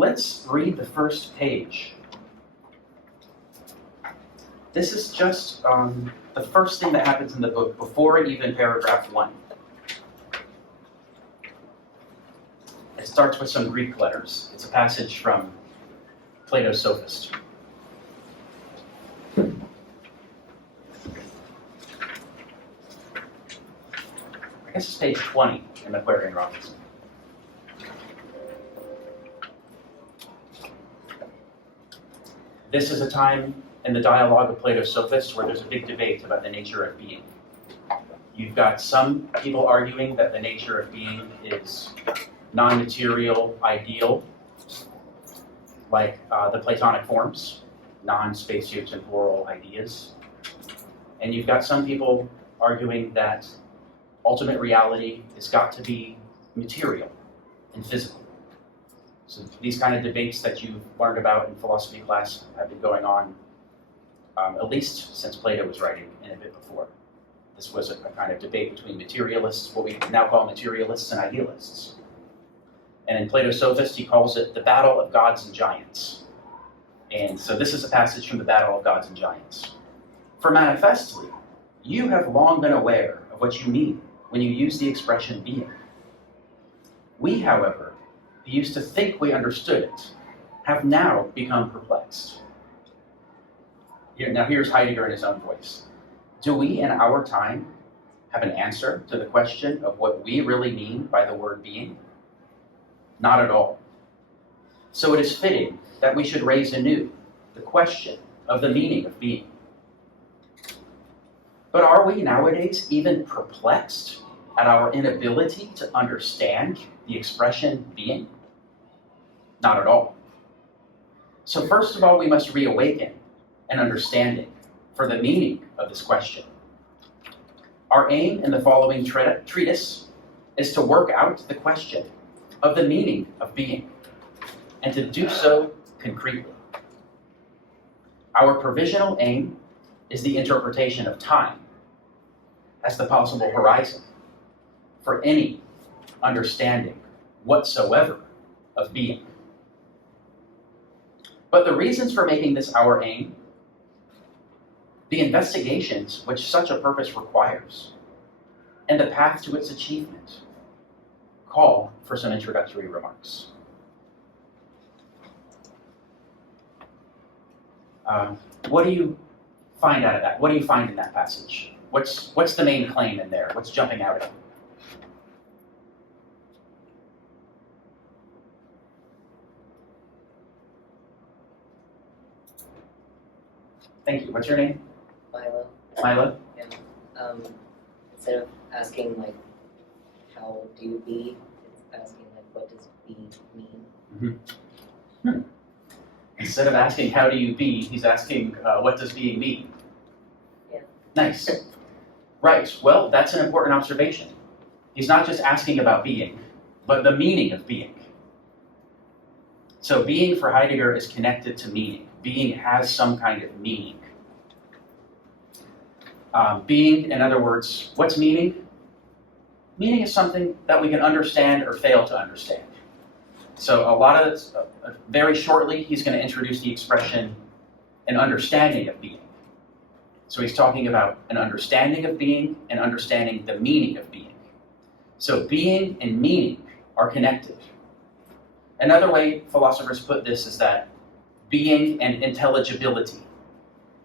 let's read the first page. This is just the first thing that happens in the book before even paragraph 1. It starts with some Greek letters. It's a passage from Plato's Sophist. I guess it's page 20 in Macquarie Robinson. This is a time in the dialogue of Plato's Sophists where there's a big debate about the nature of being. You've got some people arguing that the nature of being is non-material, ideal, like the Platonic forms, non-spatio-temporal ideas. And you've got some people arguing that ultimate reality has got to be material and physical. So these kind of debates that you've learned about in philosophy class have been going on at least since Plato was writing and a bit before. This was a kind of debate between materialists, what we now call materialists, and idealists. And in Plato's Sophist, he calls it the battle of gods and giants. And so this is a passage from the battle of gods and giants. For manifestly, you have long been aware of what you mean when you use the expression being. We, however, who used to think we understood it, have now become perplexed. Now here's Heidegger in his own voice. Do we in our time have an answer to the question of what we really mean by the word being? Not at all. So it is fitting that we should raise anew the question of the meaning of being. But are we nowadays even perplexed at our inability to understand the expression being? Not at all. So first of all, we must reawaken an understanding for the meaning of this question. Our aim in the following treatise is to work out the question of the meaning of being, and to do so concretely. Our provisional aim is the interpretation of time as the possible horizon for any understanding whatsoever of being. But the reasons for making this our aim, the investigations which such a purpose requires, and the path to its achievement call for some introductory remarks. What do you find out of that? What do you find in that passage? What's the main claim in there? What's jumping out at you? Thank you. What's your name? Milo. Milo? Yeah. Instead of asking like, how do you be, it's asking like, what does be mean? Mm-hmm. Instead of asking how do you be, he's asking what does being mean? Yeah. Nice. Right. Well, that's an important observation. He's not just asking about being, but the meaning of being. So being for Heidegger is connected to meaning. Being has some kind of meaning. Being, in other words, what's meaning? Meaning is something that we can understand or fail to understand. So a lot of this, very shortly, he's going to introduce the expression, an understanding of being. So he's talking about an understanding of being and understanding the meaning of being. So being and meaning are connected. Another way philosophers put this is that being and intelligibility,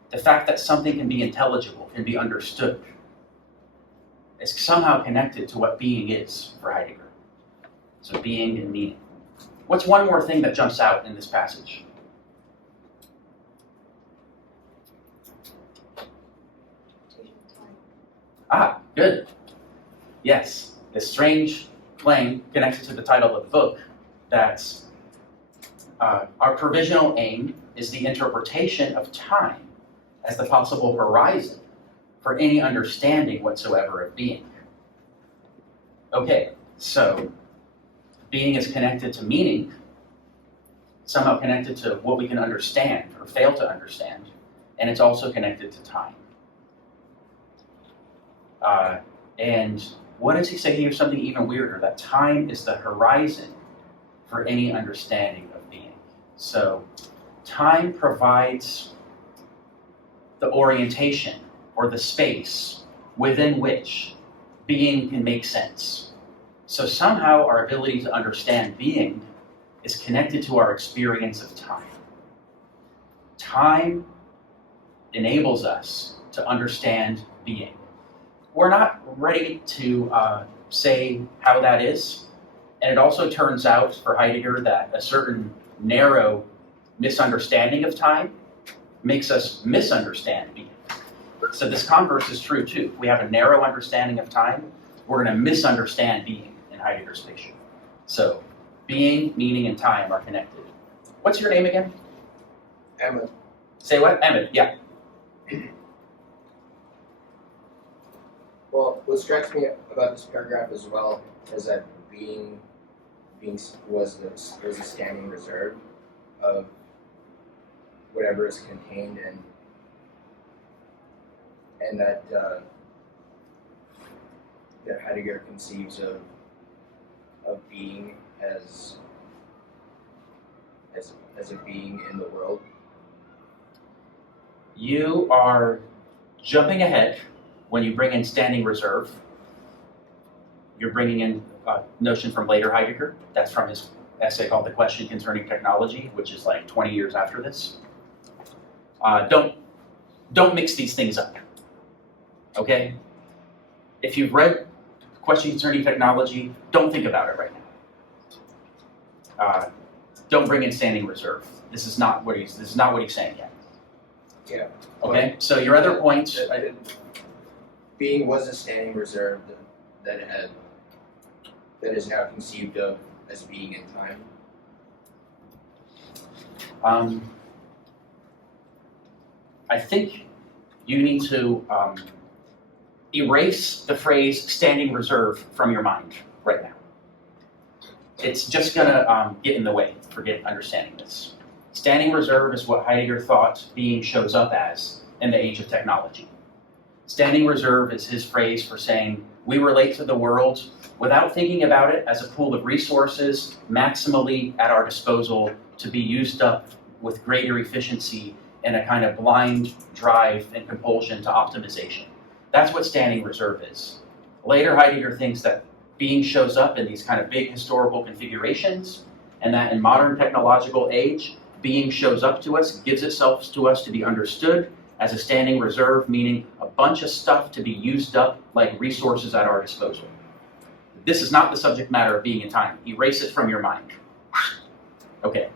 the fact that something can be intelligible, can be understood, is somehow connected to what being is for Heidegger. So being and meaning. What's one more thing that jumps out in this passage? Ah, good. Yes, this strange claim connected to the title of the book that our provisional aim is the interpretation of time as the possible horizon for any understanding whatsoever of being. Okay, so being is connected to meaning, somehow connected to what we can understand or fail to understand, and it's also connected to time. And what does he say here? Something even weirder, that time is the horizon for any understanding of being. So time provides the orientation or the space within which being can make sense. So somehow our ability to understand being is connected to our experience of time. Time enables us to understand being. We're not ready to say how that is, and it also turns out for Heidegger that a certain narrow misunderstanding of time makes us misunderstand being. So this converse is true too. If we have a narrow understanding of time, we're going to misunderstand being in Heidegger's picture. So being, meaning, and time are connected. What's your name again? Emma. Say what? Emmett, yeah. Well, what strikes me about this paragraph as well is that being was a standing reserve of whatever is contained and that that Heidegger conceives of being as a being in the world. You are jumping ahead when you bring in standing reserve. You're bringing in a notion from later Heidegger. That's from his essay called The Question Concerning Technology, which is like 20 years after this. Don't mix these things up, okay? If you've read The Question Concerning Technology, don't think about it right now. Don't bring in standing reserve. This is not what he's saying yet. Yeah. Okay. So your other point. Being was a standing reserve that is now conceived of as being in time. I think you need to erase the phrase standing reserve from your mind right now. It's just going to get in the way. Forget understanding this. Standing reserve is what Heidegger thought being shows up as in the age of technology. Standing reserve is his phrase for saying we relate to the world without thinking about it as a pool of resources maximally at our disposal to be used up with greater efficiency and a kind of blind drive and compulsion to optimization. That's what standing reserve is. Later, Heidegger thinks that being shows up in these kind of big historical configurations, and that in modern technological age, being shows up to us, gives itself to us to be understood as a standing reserve, meaning a bunch of stuff to be used up like resources at our disposal. This is not the subject matter of being in time. Erase it from your mind. Okay.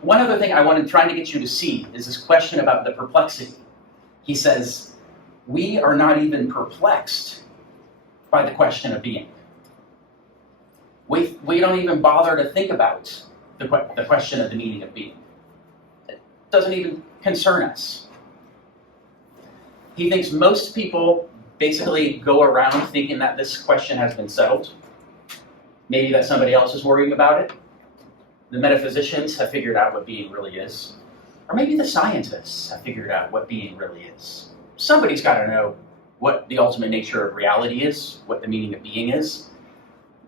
One other thing I wanted trying to get you to see is this question about the perplexity. He says, we are not even perplexed by the question of being. We don't even bother to think about the question of the meaning of being. It doesn't even concern us. He thinks most people basically go around thinking that this question has been settled. Maybe that somebody else is worrying about it. The metaphysicians have figured out what being really is. Or maybe the scientists have figured out what being really is. Somebody's got to know what the ultimate nature of reality is, what the meaning of being is.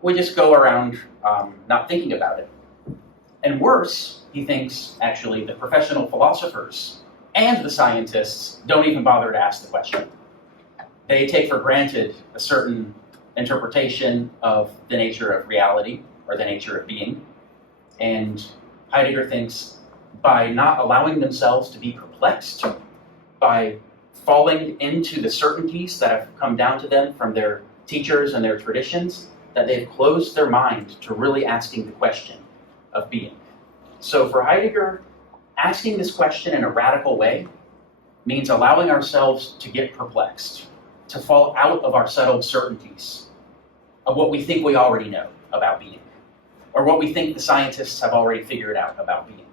We just go around not thinking about it. And worse, he thinks, actually, the professional philosophers and the scientists don't even bother to ask the question. They take for granted a certain interpretation of the nature of reality or the nature of being. And Heidegger thinks by not allowing themselves to be perplexed, by falling into the certainties that have come down to them from their teachers and their traditions, that they've closed their mind to really asking the question of being. So for Heidegger, asking this question in a radical way means allowing ourselves to get perplexed, to fall out of our settled certainties of what we think we already know about being, or what we think the scientists have already figured out about being,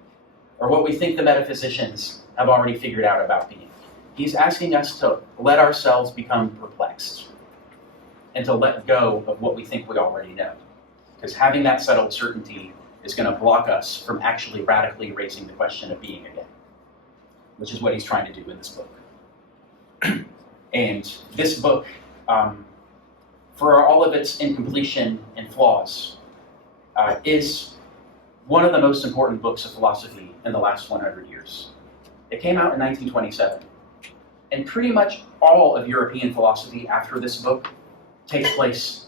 or what we think the metaphysicians have already figured out about being. He's asking us to let ourselves become perplexed and to let go of what we think we already know. Because having that settled certainty is going to block us from actually radically raising the question of being again, which is what he's trying to do in this book. And this book, for all of its incompletion and flaws, is one of the most important books of philosophy in the last 100 years. It came out in 1927. And pretty much all of European philosophy after this book takes place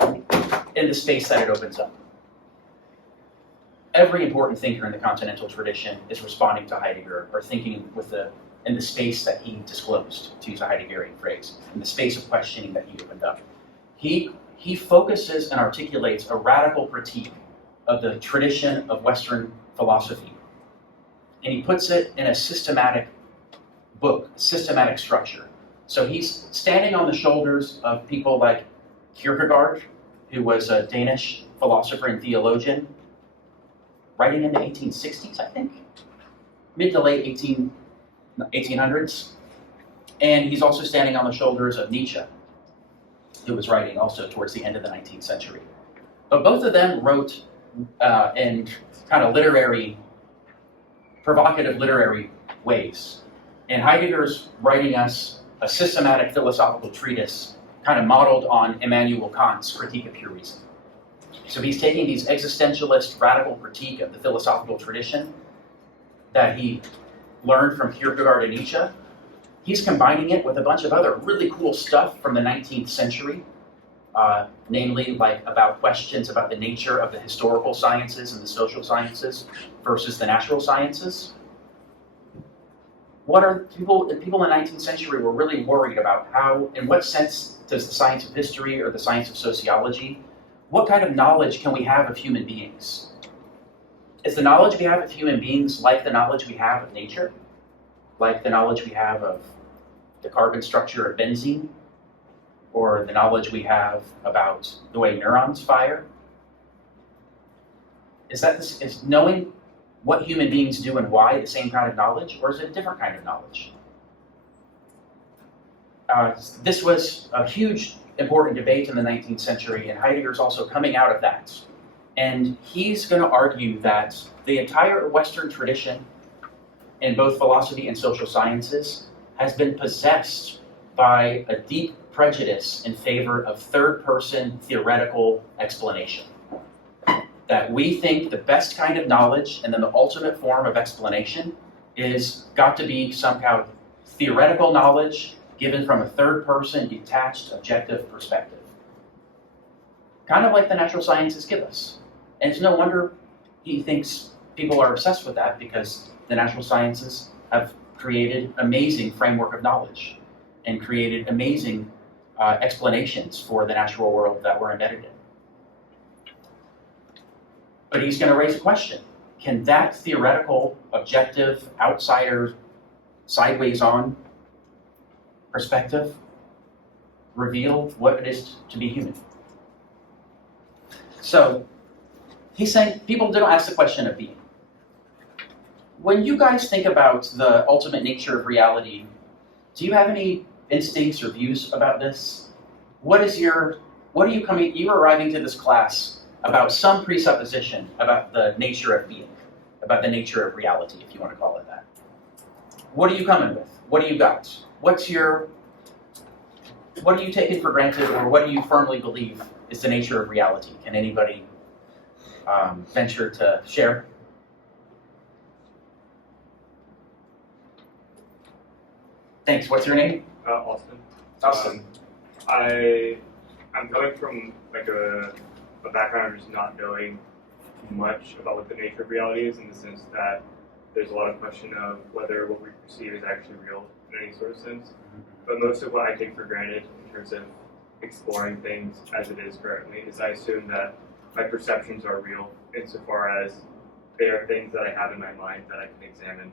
in the space that it opens up. Every important thinker in the continental tradition is responding to Heidegger or thinking in the space that he disclosed, to use a Heideggerian phrase, in the space of questioning that he opened up. He focuses and articulates a radical critique of the tradition of Western philosophy. And he puts it in a systematic book, systematic structure. So he's standing on the shoulders of people like Kierkegaard, who was a Danish philosopher and theologian, writing in the 1860s, I think, mid to late 1800s. And he's also standing on the shoulders of Nietzsche, who was writing also towards the end of the 19th century. But both of them wrote in kind of provocative literary ways. And Heidegger's writing us a systematic philosophical treatise kind of modeled on Immanuel Kant's Critique of Pure Reason. So he's taking these existentialist radical critique of the philosophical tradition that he learned from Kierkegaard and Nietzsche. He's combining it with a bunch of other really cool stuff from the 19th century, namely like about questions about the nature of the historical sciences and the social sciences versus the natural sciences. People in the 19th century were really worried about how, in what sense does the science of history or the science of sociology, what kind of knowledge can we have of human beings? Is the knowledge we have of human beings like the knowledge we have of nature? Like the knowledge we have of the carbon structure of benzene? Or the knowledge we have about the way neurons fire? Is knowing what human beings do and why the same kind of knowledge, or is it a different kind of knowledge? This was a huge, important debate in the 19th century, and Heidegger's also coming out of that. And he's going to argue that the entire Western tradition in both philosophy and social sciences has been possessed by a deep prejudice in favor of third-person theoretical explanation. That we think the best kind of knowledge and then the ultimate form of explanation is got to be some kind of theoretical knowledge given from a third-person, detached, objective perspective. Kind of like the natural sciences give us. And it's no wonder he thinks people are obsessed with that, because the natural sciences have created amazing framework of knowledge and created amazing explanations for the natural world that we're embedded in. But he's going to raise a question. Can that theoretical, objective, outsider, sideways-on perspective reveal what it is to be human? So he's saying people don't ask the question of being. When you guys think about the ultimate nature of reality, do you have any instincts or views about this? You're arriving to this class about some presupposition about the nature of being, about the nature of reality, if you want to call it that. What are you coming with? What do you got? What do you take for granted, or what do you firmly believe is the nature of reality? Can anybody venture to share? Thanks. What's your name? Austin. Austin. I'm coming from like a background of just not knowing much about what the nature of reality is, in the sense that there's a lot of question of whether what we perceive is actually real in any sort of sense. But most of what I take for granted in terms of exploring things as it is currently is I assume that my perceptions are real insofar as they are things that I have in my mind that I can examine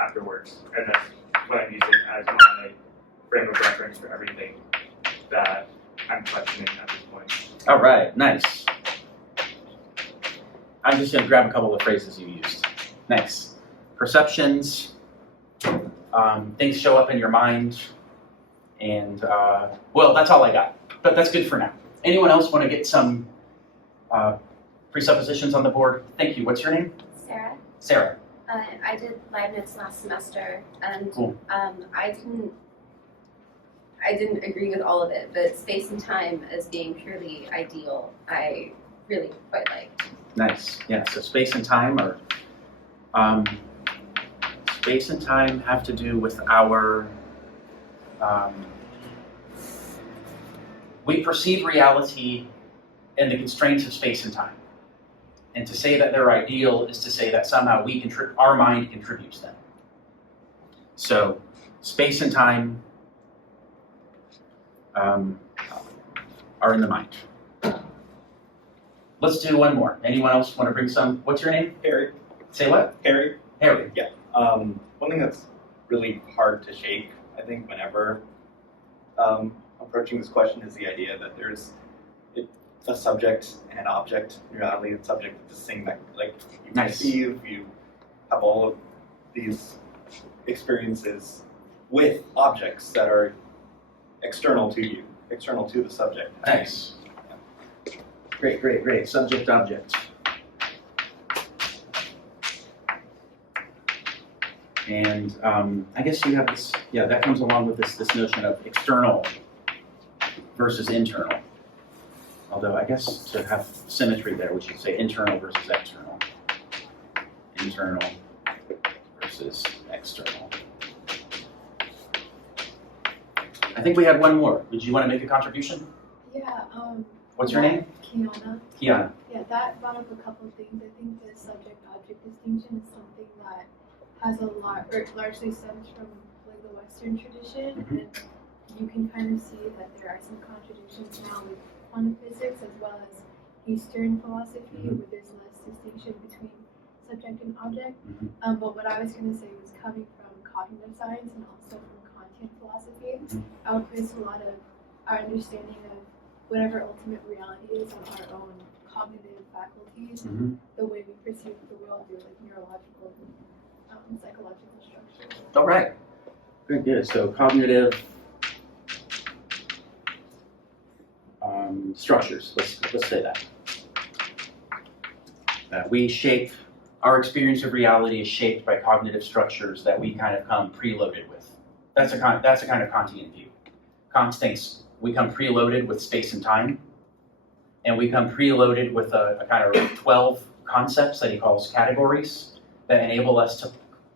afterwards. And that's what I'm using as my frame of reference for everything that I'm questioning at this point. All right, nice. I'm just going to grab a couple of phrases you used. Nice. Perceptions, things show up in your mind, and, well, that's all I got. But that's good for now. Anyone else want to get some presuppositions on the board? Thank you. What's your name? Sarah. Sarah. I did Leibniz last semester, and Cool. I didn't agree with all of it, but space and time as being purely ideal, I really quite liked. Nice. Yeah. So space and time are space and time have to do with our we perceive reality in the constraints of space and time. And to say that they're ideal is to say that somehow our mind contributes them. So space and time are in the mind. Let's do one more. Anyone else want to bring some? What's your name? Harry. Say what? Harry. Harry. Yeah. One thing that's really hard to shake, I think, whenever approaching this question is the idea that there's a subject and an object in reality. The subject is this thing that, like, you Nice. perceive, you have all of these experiences with objects that are external to you, external to the subject. Nice. Great, great, great. Subject, object. And I guess you have this, yeah, that comes along with this notion of external versus internal. Although I guess to have symmetry there, we should say internal versus external. Internal versus external. I think we had one more. Did you want to make a contribution? Yeah, What's your name? Kiana. Kiana. Yeah, that brought up a couple of things. I think the subject-object distinction is something that has a lot, or largely stems from like the Western tradition, and you can kind of see that there are some contradictions now with quantum physics as well as Eastern philosophy, where there's less distinction between subject and object. But what I was going to say was coming from cognitive science and also from Kantian philosophy, I would place a lot of our understanding of whatever ultimate reality is on our own cognitive faculties, the way we perceive the world through like neurological and psychological structures. All right. Good, good. So cognitive structures. Let's say that. That we shape our experience of reality is shaped by cognitive structures that we kind of come preloaded with. That's a kind of Kantian view. Kant thinks we come preloaded with space and time, and we come preloaded with a kind of 12 concepts that he calls categories that enable us to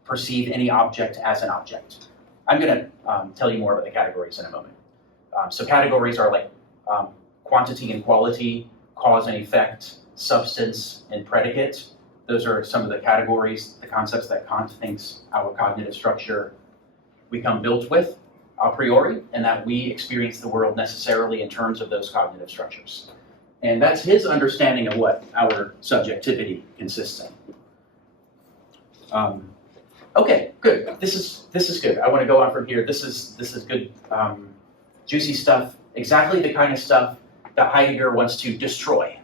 perceive any object as an object. I'm going to tell you more about the categories in a moment. So categories are like quantity and quality, cause and effect, substance and predicate. Those are some of the categories, the concepts that Kant thinks our cognitive structure we come built with a priori, and that we experience the world necessarily in terms of those cognitive structures. And that's his understanding of what our subjectivity consists in. Okay, good. This is good. I want to go on from here. This is good, juicy stuff. Exactly the kind of stuff that Heidegger wants to destroy.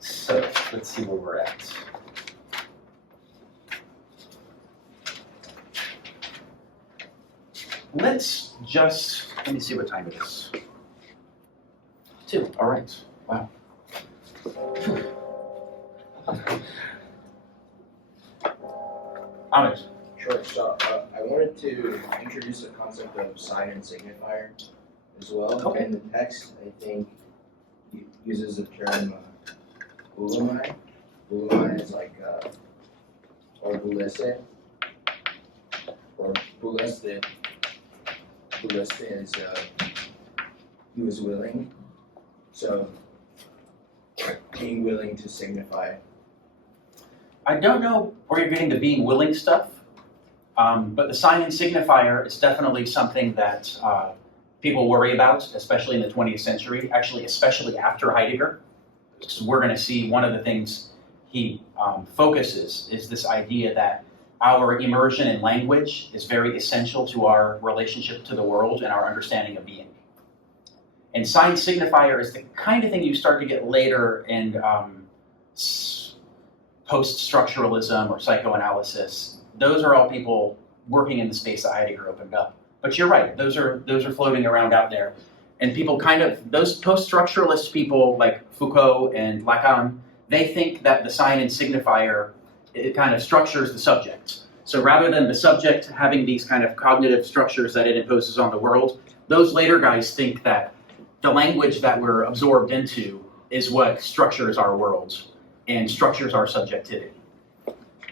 So let's see where we're at. Let me see what time it is. 2, all right, wow. Ahmed. Sure. So I wanted to introduce the concept of sign and signifier as well. Okay. In the text, I think it uses the term bulimai. Bulimai is like, or bulese, or buleste. Buleste is he was willing. So being willing to signify. I don't know where you're getting the being willing stuff, but the sign and signifier is definitely something that people worry about, especially in the 20th century, actually especially after Heidegger. So we're going to see one of the things he focuses is this idea that our immersion in language is very essential to our relationship to the world and our understanding of being. And sign signifier is the kind of thing you start to get later in post-structuralism or psychoanalysis. Those are all people working in the space that Heidegger opened up. But you're right, those are floating around out there. And people those post-structuralist people like Foucault and Lacan, they think that the sign and signifier, it kind of structures the subject. So rather than the subject having these kind of cognitive structures that it imposes on the world, those later guys think that the language that we're absorbed into is what structures our world and structures our subjectivity.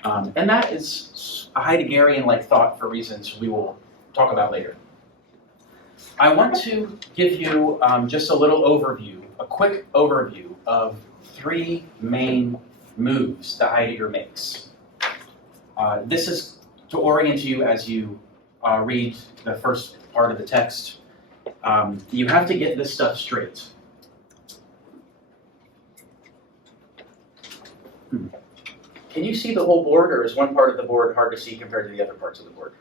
And that is a Heideggerian-like thought for reasons we will talk about later. I want to give you just a little overview, a quick overview of three main moves that Heidegger makes. This is to orient you as you read the first part of the text. You have to get this stuff straight. Can you see the whole board, or is one part of the board hard to see compared to the other parts of the board?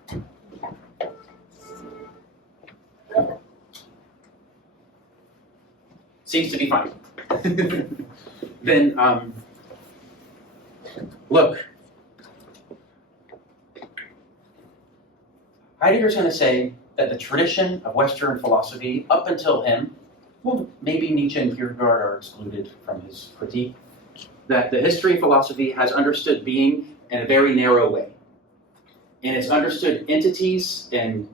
Seems to be fine. Then, look. Heidegger's going to say that the tradition of Western philosophy, up until him, well, maybe Nietzsche and Kierkegaard are excluded from his critique, that the history of philosophy has understood being in a very narrow way. And it's understood entities and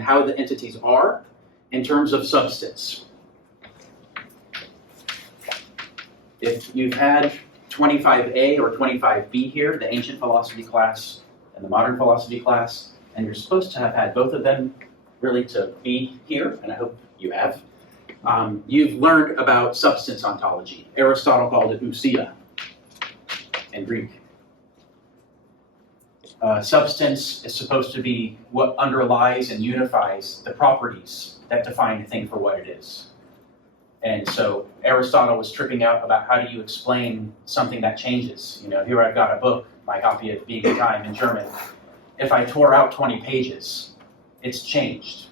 how the entities are in terms of substance. If you've had 25A or 25B here, the ancient philosophy class and the modern philosophy class, and you're supposed to have had both of them really to be here, and I hope you have, you've learned about substance ontology. Aristotle called it ousia in Greek. Substance is supposed to be what underlies and unifies the properties that define a thing for what it is. And so Aristotle was tripping out about how do you explain something that changes. You know, here I've got a book, my copy of Being and Time in German. If I tore out 20 pages, it's changed.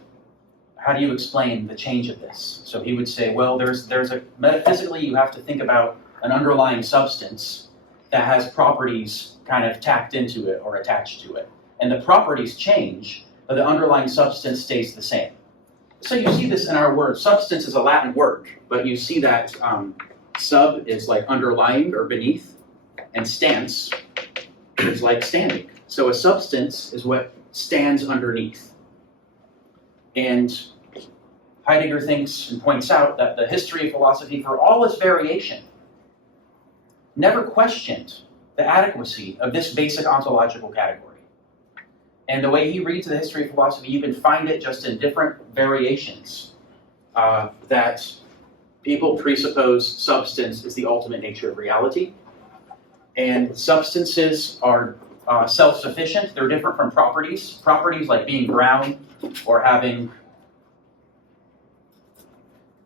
How do you explain the change of this? So he would say, well, metaphysically you have to think about an underlying substance that has properties kind of tacked into it or attached to it. And the properties change, but the underlying substance stays the same. So you see this in our word. Substance is a Latin word, but you see that sub is like underlying or beneath, and stance is like standing. So a substance is what stands underneath. And Heidegger thinks and points out that the history of philosophy, for all its variation, never questioned the adequacy of this basic ontological category. And the way he reads the history of philosophy, you can find it just in different variations, that people presuppose substance is the ultimate nature of reality. And substances are self-sufficient. They're different from properties. Properties like being brown or having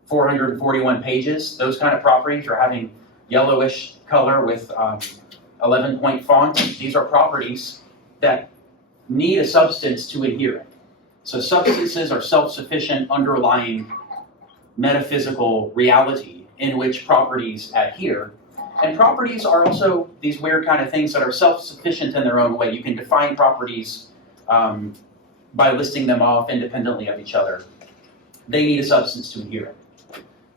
441 pages, those kind of properties, or having yellowish color with 11-point font. These are properties that need a substance to adhere it. So substances are self-sufficient underlying metaphysical reality in which properties adhere. And properties are also these weird kind of things that are self-sufficient in their own way. You can define properties by listing them off independently of each other. They need a substance to adhere it.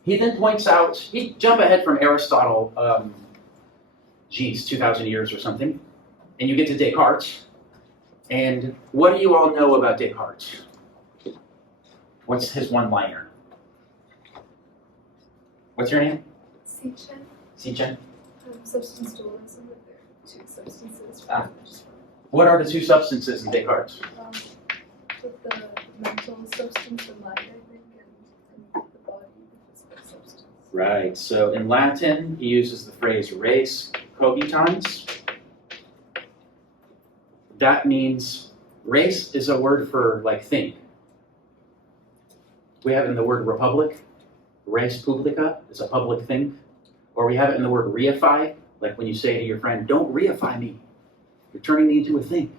He then points out, he jump ahead from Aristotle, 2,000 years or something, and you get to Descartes. And what do you all know about Descartes? What's his one-liner? What's your name? Seichen. Seichen? Substance dualism, but there are two substances. What are the two substances in Descartes? With the mental substance, the mind, I think, and the body, the physical substance. Right, so in Latin, he uses the phrase res cogitans. That means, res is a word for like thing. We have it in the word republic. Res publica is a public thing. Or we have it in the word reify, like when you say to your friend, don't reify me. You're turning me into a thing.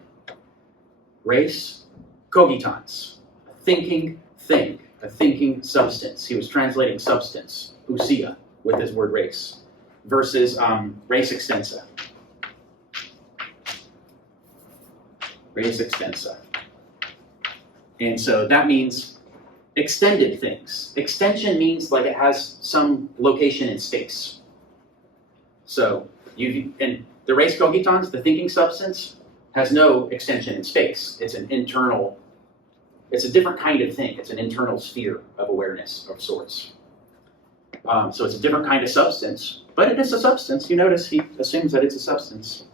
Res cogitans, a thinking thing, a thinking substance. He was translating substance, ousia, with his word res, versus res extensa. Res extensa. And so that means extended things. Extension means like it has some location in space. So and the res cogitans, the thinking substance, has no extension in space. It's an internal, it's a different kind of thing. It's an internal sphere of awareness of sorts. So it's a different kind of substance, but it is a substance. You notice he assumes that it's a substance.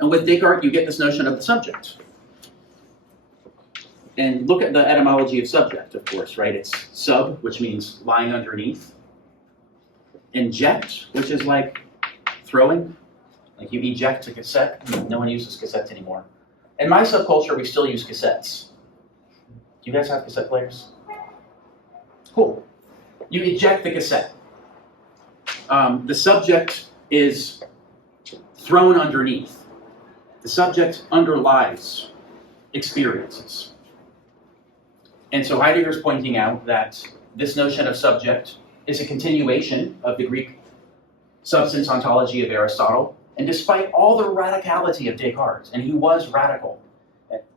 And with Descartes, you get this notion of the subject. And look at the etymology of subject, of course, right? It's sub, which means lying underneath. Inject, which is like throwing. Like you eject a cassette. No one uses cassettes anymore. In my subculture, we still use cassettes. Do you guys have cassette players? Cool. You eject the cassette. The subject is thrown underneath. The subject underlies experiences. And so Heidegger's pointing out that this notion of subject is a continuation of the Greek substance ontology of Aristotle. And despite all the radicality of Descartes, and he was radical,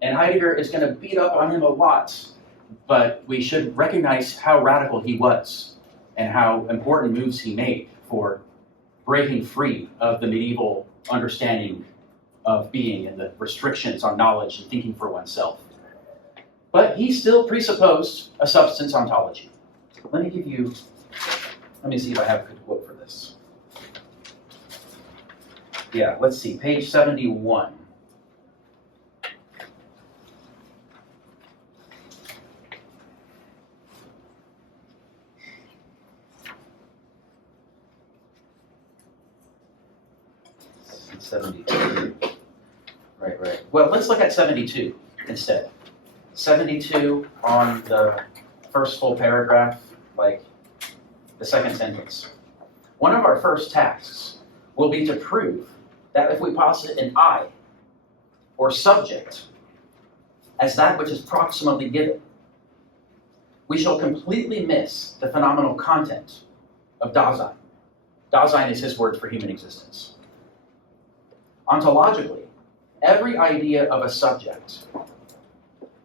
and Heidegger is going to beat up on him a lot, but we should recognize how radical he was and how important moves he made for breaking free of the medieval understanding of being and the restrictions on knowledge and thinking for oneself. But he still presupposed a substance ontology. Let me see if I have a good quote for this. Yeah, let's see, page 71. It's 72. Right. Well, let's look at 72 instead. 72 on the first full paragraph, like the second sentence. One of our first tasks will be to prove that if we posit an I, or subject, as that which is proximally given, we shall completely miss the phenomenal content of Dasein. Dasein is his word for human existence. Ontologically, every idea of a subject,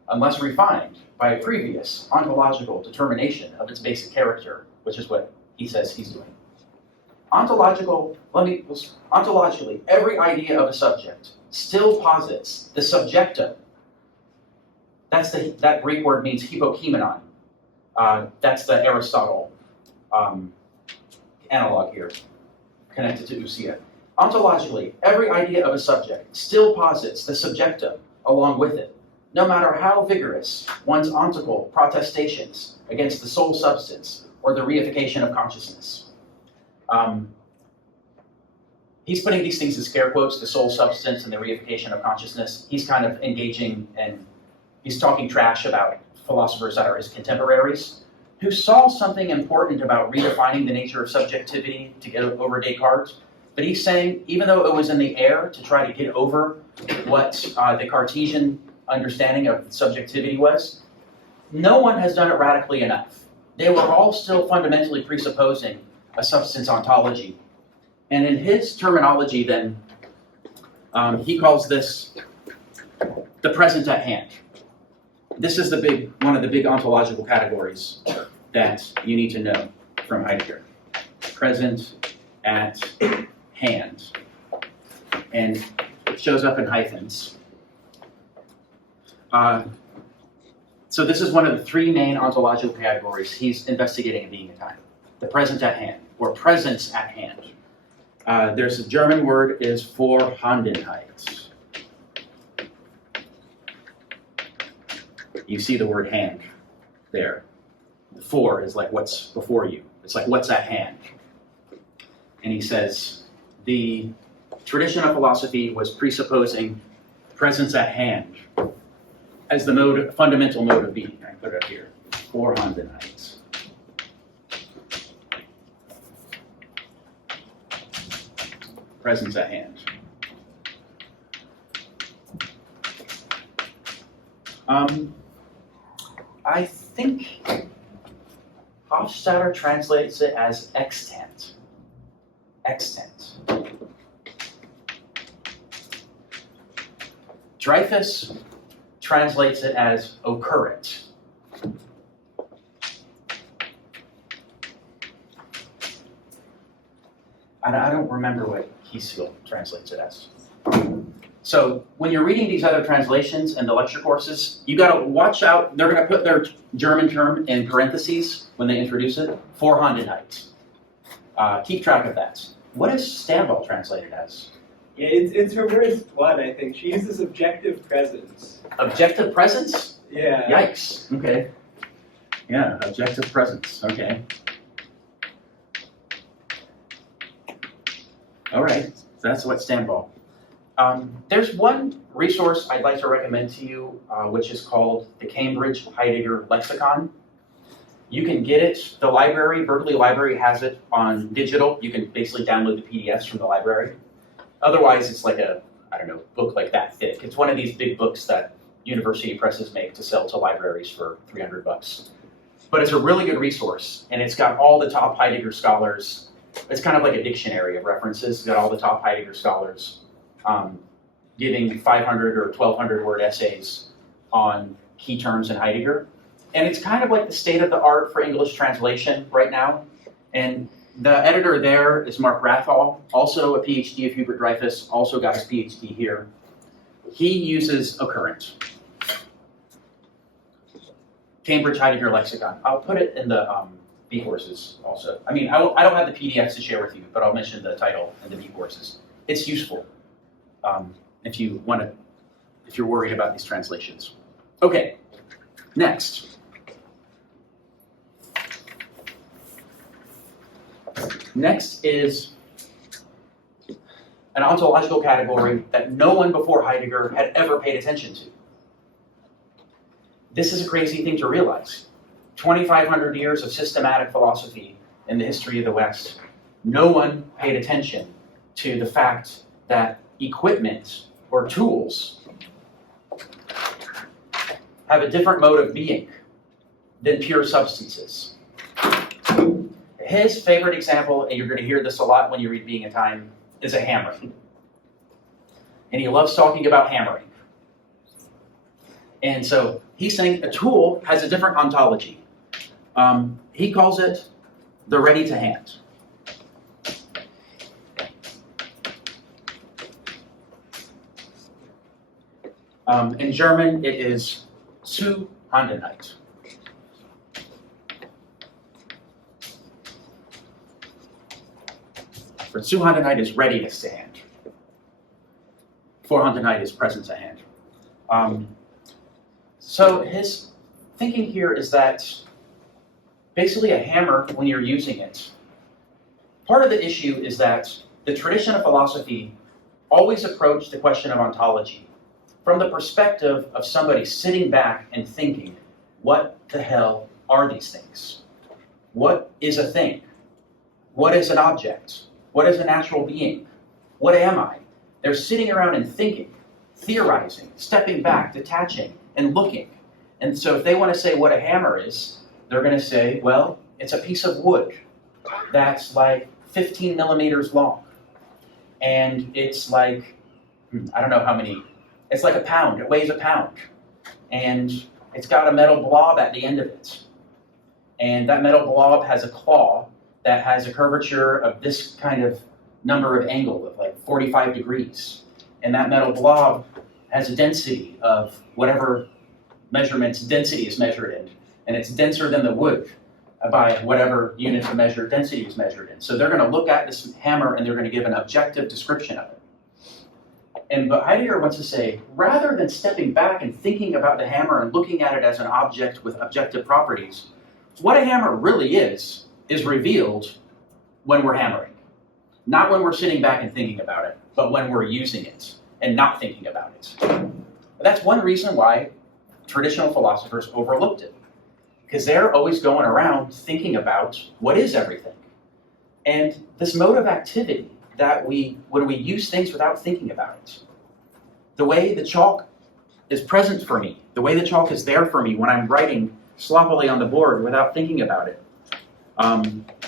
unless refined by a previous ontological determination of its basic character, which is what he says he's doing. Ontologically, every idea of a subject still posits the subjectum. That Greek word means hypokimenon. That's the Aristotle analog here, connected to ousia. Ontologically, every idea of a subject still posits the subjectum along with it, no matter how vigorous one's ontical protestations against the soul substance or the reification of consciousness. He's putting these things in scare quotes, the soul substance and the reification of consciousness. He's kind of engaging and he's talking trash about philosophers that are his contemporaries, who saw something important about redefining the nature of subjectivity to get over Descartes. But he's saying, even though it was in the air to try to get over what the Cartesian understanding of subjectivity was, no one has done it radically enough. They were all still fundamentally presupposing a substance ontology. And in his terminology then, he calls this the present at hand. This is one of the big ontological categories that you need to know from Heidegger. Present at hand. And it shows up in hyphens. So this is one of the three main ontological categories he's investigating in being and time. The present at hand, or presence at hand. There's a German word is Vorhandenheit. You see the word hand there. The for is like what's before you. It's like what's at hand. And he says, the tradition of philosophy was presupposing presence at hand as the fundamental mode of being. I put it up here, Vorhandenheit. Presence at hand. I think Hofstadter translates it as extant. Extant. Dreyfus translates it as occurrent. I don't remember what Kiesel translates it as. So when you're reading these other translations and the lecture courses, you gotta watch out. They're gonna put their German term in parentheses when they introduce it, Vorhandenheit. Keep track of that. What is Standball translated as? Yeah, it's her worst one, I think. She uses objective presence. Objective presence? Yeah. Yikes. Okay. Yeah, objective presence. Okay. All right. So that's what Standball. There's one resource I'd like to recommend to you, which is called the Cambridge Heidegger Lexicon. You can get it. The library, Berkeley Library, has it on digital. You can basically download the PDFs from the library. Otherwise, it's like a, I don't know, book like that thick. It's one of these big books that university presses make to sell to libraries for $300. But it's a really good resource, and it's got all the top Heidegger scholars. It's kind of like a dictionary of references. It's got all the top Heidegger scholars giving 500 or 1,200 word essays on key terms in Heidegger. And it's kind of like the state of the art for English translation right now. And the editor there is Mark Rathall, also a PhD of Hubert Dreyfus, also got his PhD here. He uses Occurrent. Cambridge Heidegger Lexicon. I'll put it in the B courses also. I mean, I don't have the PDFs to share with you, but I'll mention the title and the B courses. It's useful if you're worried about these translations. Okay, next. Next is an ontological category that no one before Heidegger had ever paid attention to. This is a crazy thing to realize. 2,500 years of systematic philosophy in the history of the West, no one paid attention to the fact that equipment or tools have a different mode of being than pure substances. His favorite example, and you're going to hear this a lot when you read Being and Time, is a hammer. And he loves talking about hammering. And so he's saying a tool has a different ontology. He calls it the ready to hand. In German, it is zu Handenheit. For zu Handenheit is readiness to hand. Vorhandenheit is presence at hand. So his thinking here is that basically a hammer, when you're using it, part of the issue is that the tradition of philosophy always approached the question of ontology from the perspective of somebody sitting back and thinking, what the hell are these things? What is a thing? What is an object? What is a natural being? What am I? They're sitting around and thinking, theorizing, stepping back, detaching, and looking. And so if they want to say what a hammer is, they're going to say, well, it's a piece of wood that's like 15 millimeters long. And it's like, I don't know how many, it's like a pound, it weighs a pound. And it's got a metal blob at the end of it. And that metal blob has a claw that has a curvature of this kind of number of angle of like 45 degrees. And that metal blob has a density of whatever measurements density is measured in. And it's denser than the wood by whatever unit of measure density is measured in. So they're going to look at this hammer and they're going to give an objective description of it. But Heidegger wants to say, rather than stepping back and thinking about the hammer and looking at it as an object with objective properties, what a hammer really is revealed when we're hammering. Not when we're sitting back and thinking about it, but when we're using it and not thinking about it. That's one reason why traditional philosophers overlooked it, because they're always going around thinking about what is everything. And this mode of activity that when we use things without thinking about it, the way the chalk is present for me, the way the chalk is there for me when I'm writing sloppily on the board without thinking about it,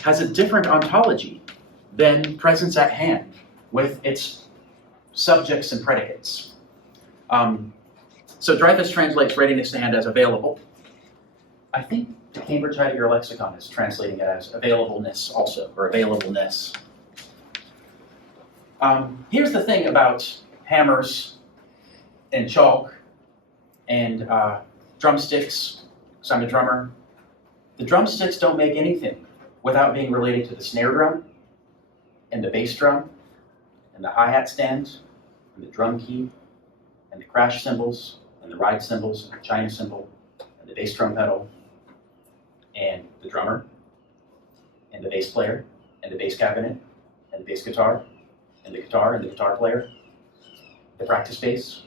has a different ontology than presence at hand with its subjects and predicates. So Dreyfus translates readiness to hand as available. I think the Cambridge Heidegger Lexicon is translating it as availableness also, or availableness. Here's the thing about hammers and chalk and drumsticks, because I'm a drummer. The drumsticks don't make anything without being related to the snare drum and the bass drum and the hi-hat stand and the drum key and the crash cymbals and the ride cymbals and the china cymbal and the bass drum pedal and the drummer and the bass player and the bass cabinet and the bass guitar and the guitar player, the practice bass.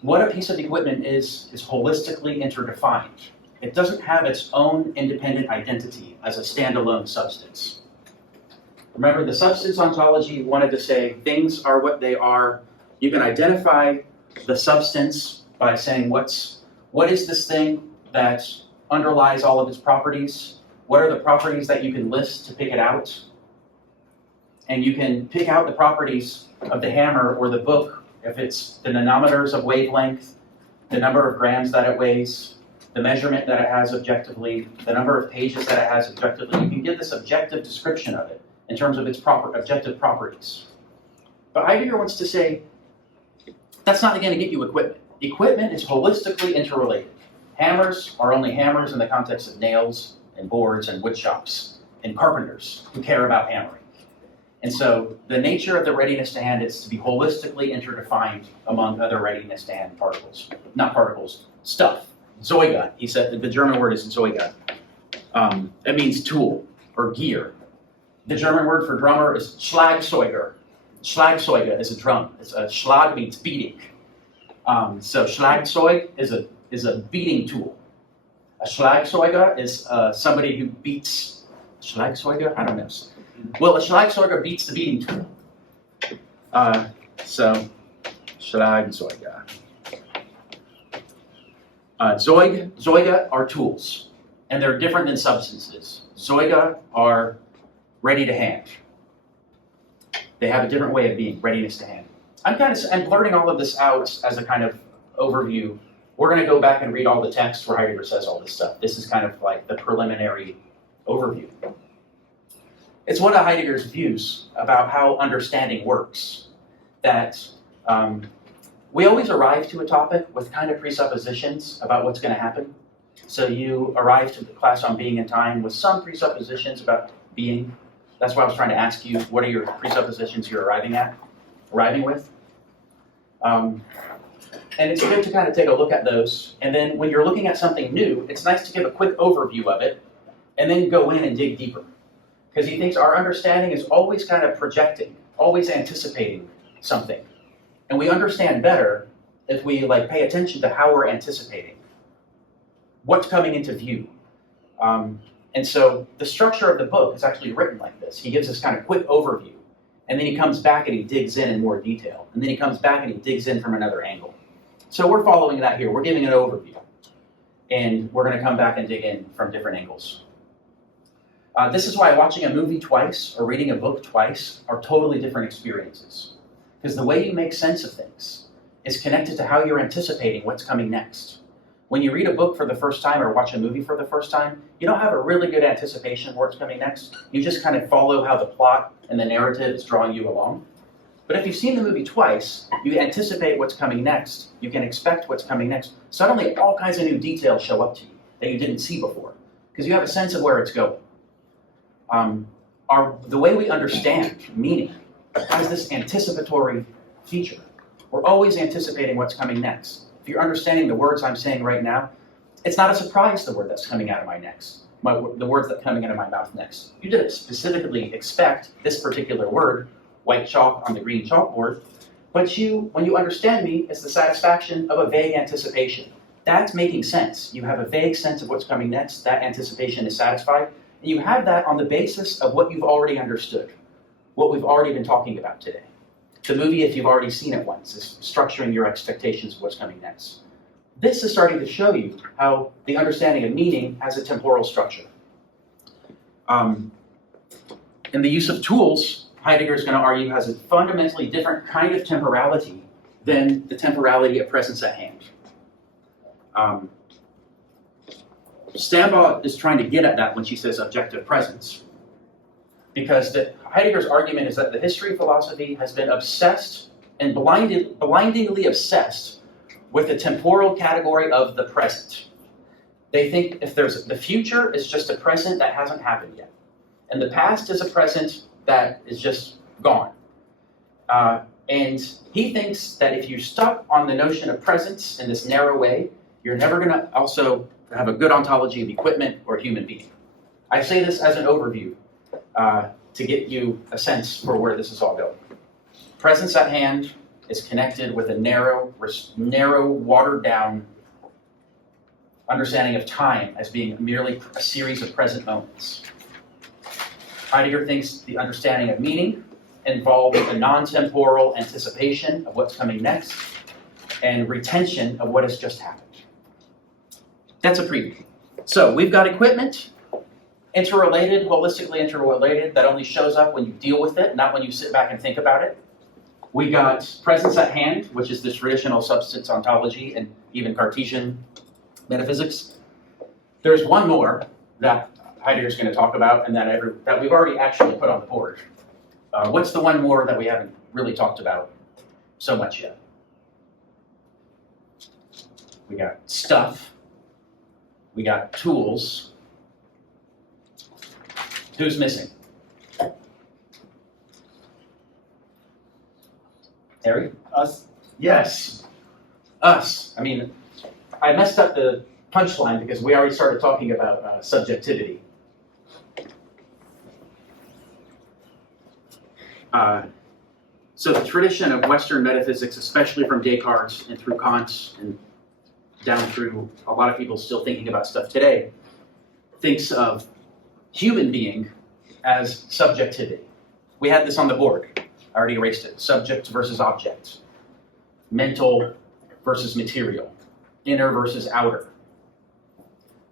What a piece of equipment is holistically interdefined. It doesn't have its own independent identity as a standalone substance. Remember, the substance ontology wanted to say things are what they are. You can identify the substance by saying what is this thing that underlies all of its properties? What are the properties that you can list to pick it out? And you can pick out the properties of the hammer or the book if it's the nanometers of wavelength, the number of grams that it weighs, the measurement that it has objectively, the number of pages that it has objectively. You can give this objective description of it in terms of its proper objective properties. But Heidegger wants to say, that's not going to get you equipment. Equipment is holistically interrelated. Hammers are only hammers in the context of nails and boards and wood shops and carpenters who care about hammering. And so the nature of the readiness to hand is to be holistically interdefined among other readiness to hand particles. Not particles, stuff. Zeuge, he said, the German word is Zeuge. It means tool or gear. The German word for drummer is Schlagzeuger. Schlagzeuger is a drum. Schlag means beating. So Schlagzeug is a beating tool. A Schlagzeuger is somebody who beats. Schlagzeuger? I don't know. Well, a Schlagzeuger beats the beating tool. So Schlagzeuger. Zeuge are tools, and they're different than substances. Zeuge are ready to hand. They have a different way of being, readiness to hand. I'm blurting all of this out as a kind of overview. We're going to go back and read all the texts where Heidegger says all this stuff. This is kind of like the preliminary overview. It's one of Heidegger's views about how understanding works, that we always arrive to a topic with kind of presuppositions about what's going to happen. So you arrive to the class on being and time with some presuppositions about being. That's why I was trying to ask you, what are your presuppositions you're arriving with? And it's good to kind of take a look at those. And then when you're looking at something new, it's nice to give a quick overview of it and then go in and dig deeper. Because he thinks our understanding is always kind of projecting, always anticipating something. And we understand better if we pay attention to how we're anticipating, what's coming into view. And so the structure of the book is actually written like this. He gives this kind of quick overview, and then he comes back and he digs in more detail. And then he comes back and he digs in from another angle. So we're following that here. We're giving an overview. And we're going to come back and dig in from different angles. This is why watching a movie twice or reading a book twice are totally different experiences. Because the way you make sense of things is connected to how you're anticipating what's coming next. When you read a book for the first time or watch a movie for the first time, you don't have a really good anticipation of what's coming next. You just kind of follow how the plot and the narrative is drawing you along. But if you've seen the movie twice, you anticipate what's coming next. You can expect what's coming next. Suddenly, all kinds of new details show up to you that you didn't see before, because you have a sense of where it's going. The way we understand meaning has this anticipatory feature. We're always anticipating what's coming next. If you're understanding the words I'm saying right now, it's not a surprise the word that's coming out of the words that are coming out of my mouth next. You didn't specifically expect this particular word, white chalk on the green chalkboard, but when you understand me, it's the satisfaction of a vague anticipation. That's making sense. You have a vague sense of what's coming next. That anticipation is satisfied. And you have that on the basis of what you've already understood, what we've already been talking about today. The movie, if you've already seen it once, is structuring your expectations of what's coming next. This is starting to show you how the understanding of meaning has a temporal structure. In the use of tools, Heidegger is going to argue has a fundamentally different kind of temporality than the temporality of presence at hand. Stambaugh is trying to get at that when she says objective presence. Because Heidegger's argument is that the history of philosophy has been obsessed and blindingly obsessed with the temporal category of the present. They think if there's the future is just a present that hasn't happened yet, and the past is a present that is just gone. And he thinks that if you're stuck on the notion of presence in this narrow way, you're never going to also have a good ontology of equipment or human being. I say this as an overview to get you a sense for where this is all going. Presence at hand is connected with a narrow, watered-down understanding of time as being merely a series of present moments. Heidegger thinks the understanding of meaning involved a non-temporal anticipation of what's coming next and retention of what has just happened. That's a preview. So we've got equipment, interrelated, holistically interrelated, that only shows up when you deal with it, not when you sit back and think about it. We got presence at hand, which is the traditional substance ontology and even Cartesian metaphysics. There's one more that Heidegger's going to talk about and that we've already actually put on the board. What's the one more that we haven't really talked about so much yet? We got stuff. We got tools. Who's missing? Harry? Us. Yes. Us. I mean, I messed up the punchline because we already started talking about subjectivity. So the tradition of Western metaphysics, especially from Descartes and through Kant and down through a lot of people still thinking about stuff today, thinks of human being as subjectivity. We had this on the board. I already erased it. Subject versus object. Mental versus material. Inner versus outer.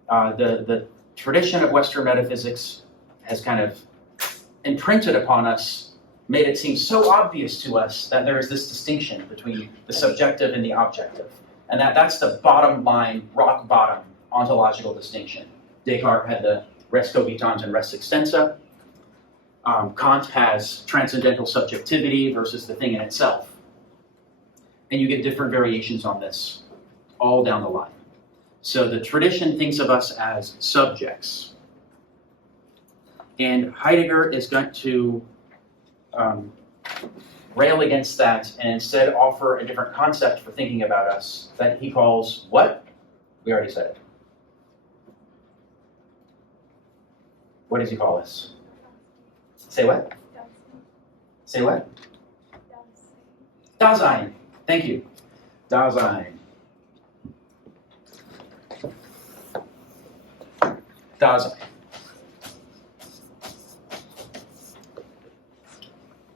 The tradition of Western metaphysics has kind of imprinted upon us, made it seem so obvious to us that there is this distinction between the subjective and the objective. And that's the bottom line, rock bottom ontological distinction. Descartes had the res cogitans and res extensa. Kant has transcendental subjectivity versus the thing in itself. And you get different variations on this all down the line. So the tradition thinks of us as subjects. And Heidegger is going to rail against that and instead offer a different concept for thinking about us that he calls what? We already said it. What does he call us? Say what? Say what? Dasein. Thank you. Dasein. Dasein.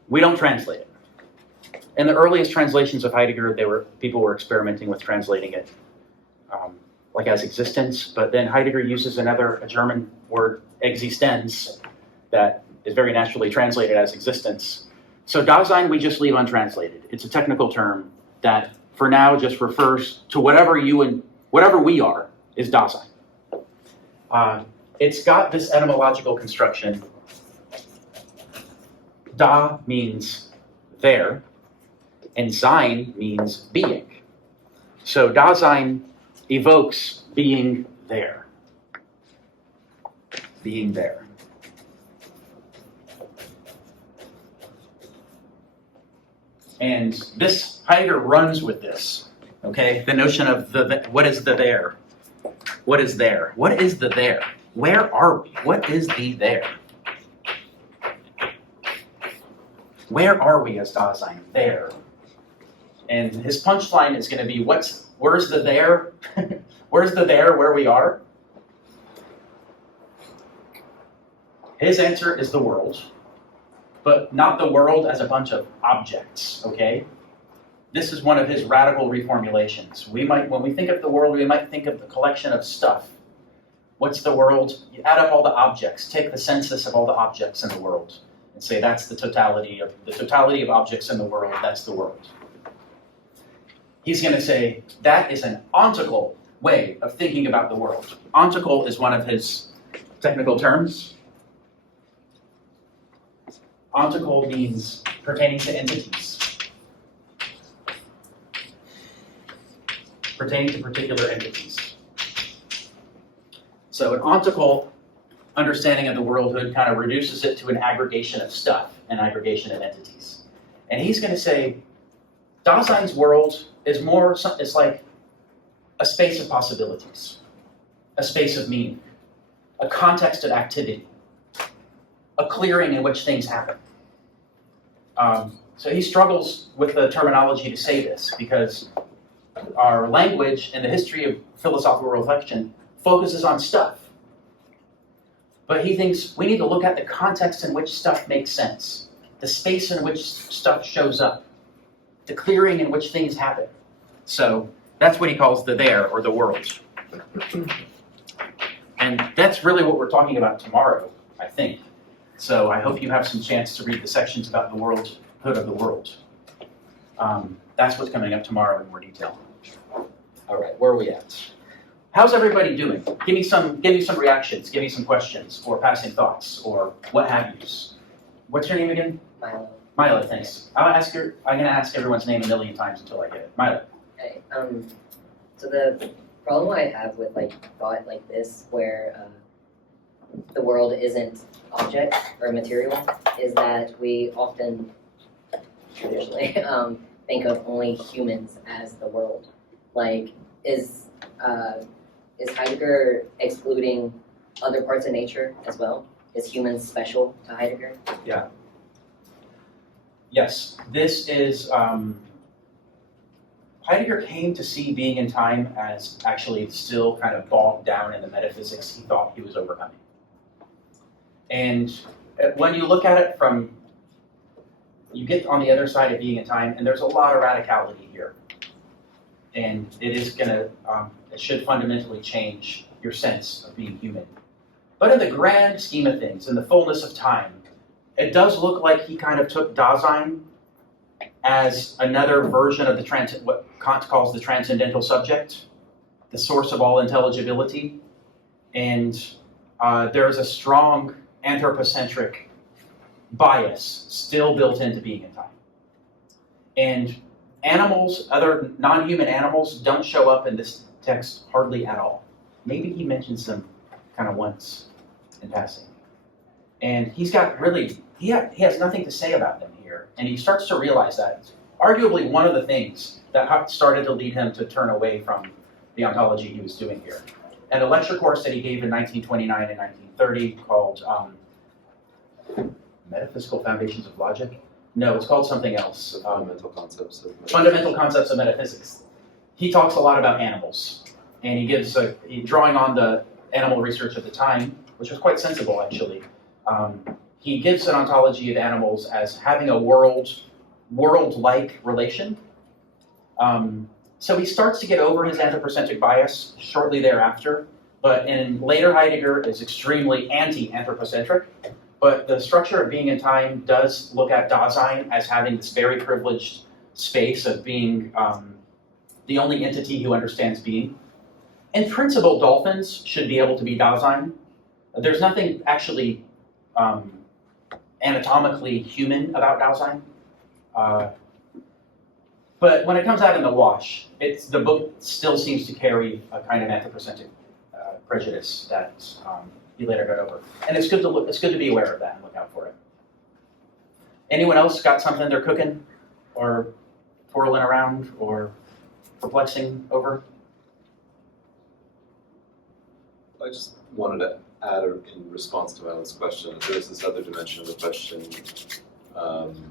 We don't translate it. In the earliest translations of Heidegger, people were experimenting with translating it like as existence, but then Heidegger uses a German word, existenz, that is very naturally translated as existence. So Dasein we just leave untranslated. It's a technical term that for now just refers to whatever we are is Dasein. It's got this etymological construction. Da means there, and Sein means being. So Dasein evokes being there. Being there. And this, Heidegger runs with this, okay? The notion of what is the there? What is there? What is the there? Where are we? What is the there? Where are we as Dasein? There. And his punchline is going to be, where's the there? Where's the there where we are? His answer is the world, but not the world as a bunch of objects, okay? This is one of his radical reformulations. When we think of the world, we might think of the collection of stuff. What's the world? You add up all the objects, take the census of all the objects in the world, and say that's the totality of objects in the world, that's the world. He's going to say that is an ontical way of thinking about the world. Ontical is one of his technical terms. Ontical means pertaining to entities. pertaining to particular entities. So an ontical understanding of the worldhood kind of reduces it to an aggregation of stuff, an aggregation of entities. And he's going to say, Dasein's world is more, it's like a space of possibilities, a space of meaning, a context of activity, a clearing in which things happen. So he struggles with the terminology to say this because our language and the history of philosophical reflection focuses on stuff. But he thinks we need to look at the context in which stuff makes sense, the space in which stuff shows up, the clearing in which things happen. So that's what he calls the there, or the world. And that's really what we're talking about tomorrow, I think. So I hope you have some chance to read the sections about the worldhood of the world. That's what's coming up tomorrow in more detail. All right, where are we at? How's everybody doing? Give me some reactions, give me some questions, or passing thoughts, or what have yous. What's your name again? Milo. Milo, thanks. I'm gonna ask everyone's name a million times until I get it. Milo. Okay. So the problem I have with like thought like this, where the world isn't object or material, is that we often traditionally think of only humans as the world. Like, is Heidegger excluding other parts of nature as well? Is humans special to Heidegger? Yeah. Yes, this is, Heidegger came to see being in time as actually still kind of bogged down in the metaphysics he thought he was overcoming. And when you look at it from, you get on the other side of being in time, and there's a lot of radicality here. And it is gonna, it should fundamentally change your sense of being human. But in the grand scheme of things, in the fullness of time, it does look like he kind of took Dasein as another version of what Kant calls the transcendental subject, the source of all intelligibility. And there is a strong anthropocentric bias still built into being in time. And animals, other non-human animals, don't show up in this text hardly at all. Maybe he mentions them kind of once in passing. And he's got really, he has nothing to say about them here. And he starts to realize that. Arguably one of the things that started to lead him to turn away from the ontology he was doing here. And a lecture course that he gave in 1929 and 1930 called Metaphysical Foundations of Logic. No, it's called something else. Fundamental Concepts of Fundamental Concepts of Metaphysics. He talks a lot about animals. And he gives drawing on the animal research of the time, which was quite sensible actually. He gives an ontology of animals as having a world-like relation. So he starts to get over his anthropocentric bias shortly thereafter, but in later Heidegger is extremely anti-anthropocentric. But the structure of being in time does look at Dasein as having this very privileged space of being the only entity who understands being. In principle, dolphins should be able to be Dasein. There's nothing actually anatomically human about Dasein. But when it comes out in the wash, the book still seems to carry a kind of anthropocentric prejudice that he later got over. And it's good to be aware of that and look out for it. Anyone else got something they're cooking or twirling around or perplexing over? I just wanted to add, in response to Alan's question, there's this other dimension of the question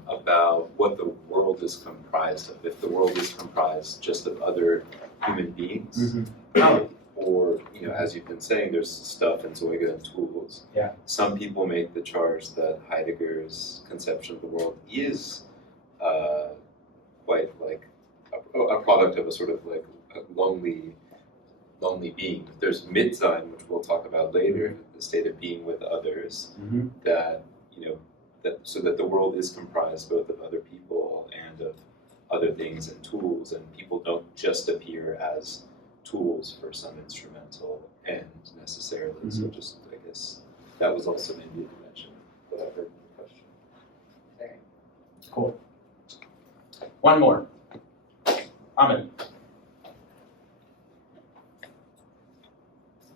about what the world is comprised of. If the world is comprised just of other human beings, or, as you've been saying, there's stuff and Zoiga and tools. Yeah. Some people make the charge that Heidegger's conception of the world is quite like a product of a sort of like a lonely being. There's Mitsein, which we'll talk about later, the state of being with others, that so that the world is comprised both of other people and of other things and tools, and people don't just appear as tools for some instrumental end necessarily. So just, I guess, that was also maybe a dimension that I heard in the question. Very. Cool. One more. Ahmed.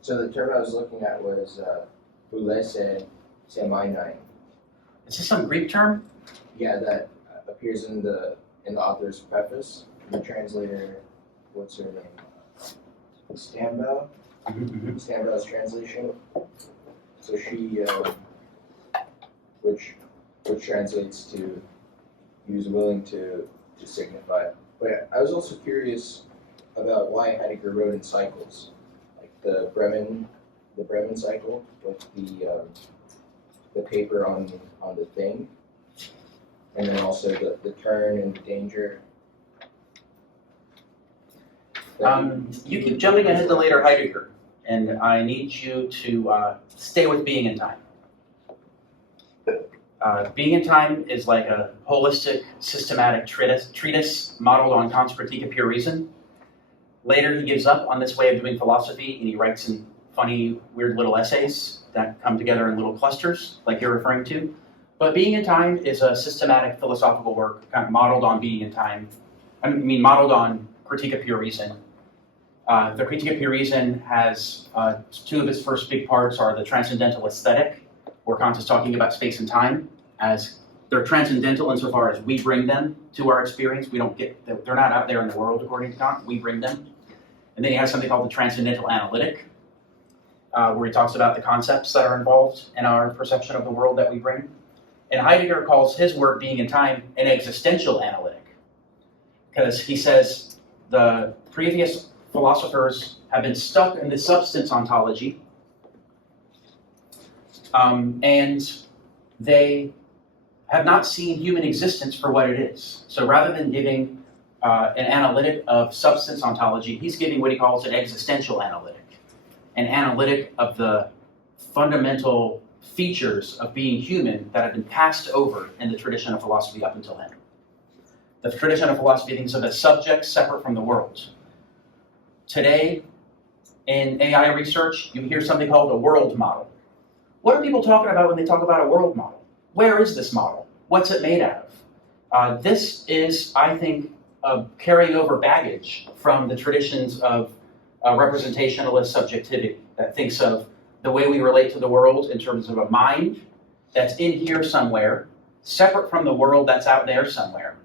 So the term I was looking at was boulese semainai. Is this some Greek term? Yeah, that appears in the author's preface. The translator, what's her name? Stambau. Stambau's translation. So she, which translates to he was willing to signify. But I was also curious about why Heidegger wrote in cycles, like the Bremen cycle with the paper on the thing, and then also the turn and the danger. You keep jumping ahead to later Heidegger, and I need you to stay with being in time. Being in Time is like a holistic, systematic treatise modeled on Kant's Critique of Pure Reason. Later, he gives up on this way of doing philosophy, and he writes in funny, weird little essays that come together in little clusters, like you're referring to. But Being in Time is a systematic philosophical work, kind of modeled on Being in Time. I mean, modeled on Critique of Pure Reason. The Critique of Pure Reason has two of its first big parts are the transcendental aesthetic, where Kant is talking about space and time as they're transcendental insofar as we bring them to our experience. We don't get, they're not out there in the world according to Kant, we bring them. And then he has something called the transcendental analytic, where he talks about the concepts that are involved in our perception of the world that we bring. And Heidegger calls his work, Being in Time, an existential analytic, because he says the previous philosophers have been stuck in the substance ontology, and they have not seen human existence for what it is. So rather than giving an analytic of substance ontology, he's giving what he calls an existential analytic, an analytic of the fundamental features of being human that have been passed over in the tradition of philosophy up until then. The tradition of philosophy thinks of as subjects separate from the world. Today, in AI research, you hear something called a world model. What are people talking about when they talk about a world model? Where is this model? What's it made out of? This is, I think, carrying over baggage from the traditions of representationalist subjectivity that thinks of the way we relate to the world in terms of a mind that's in here somewhere, separate from the world that's out there somewhere.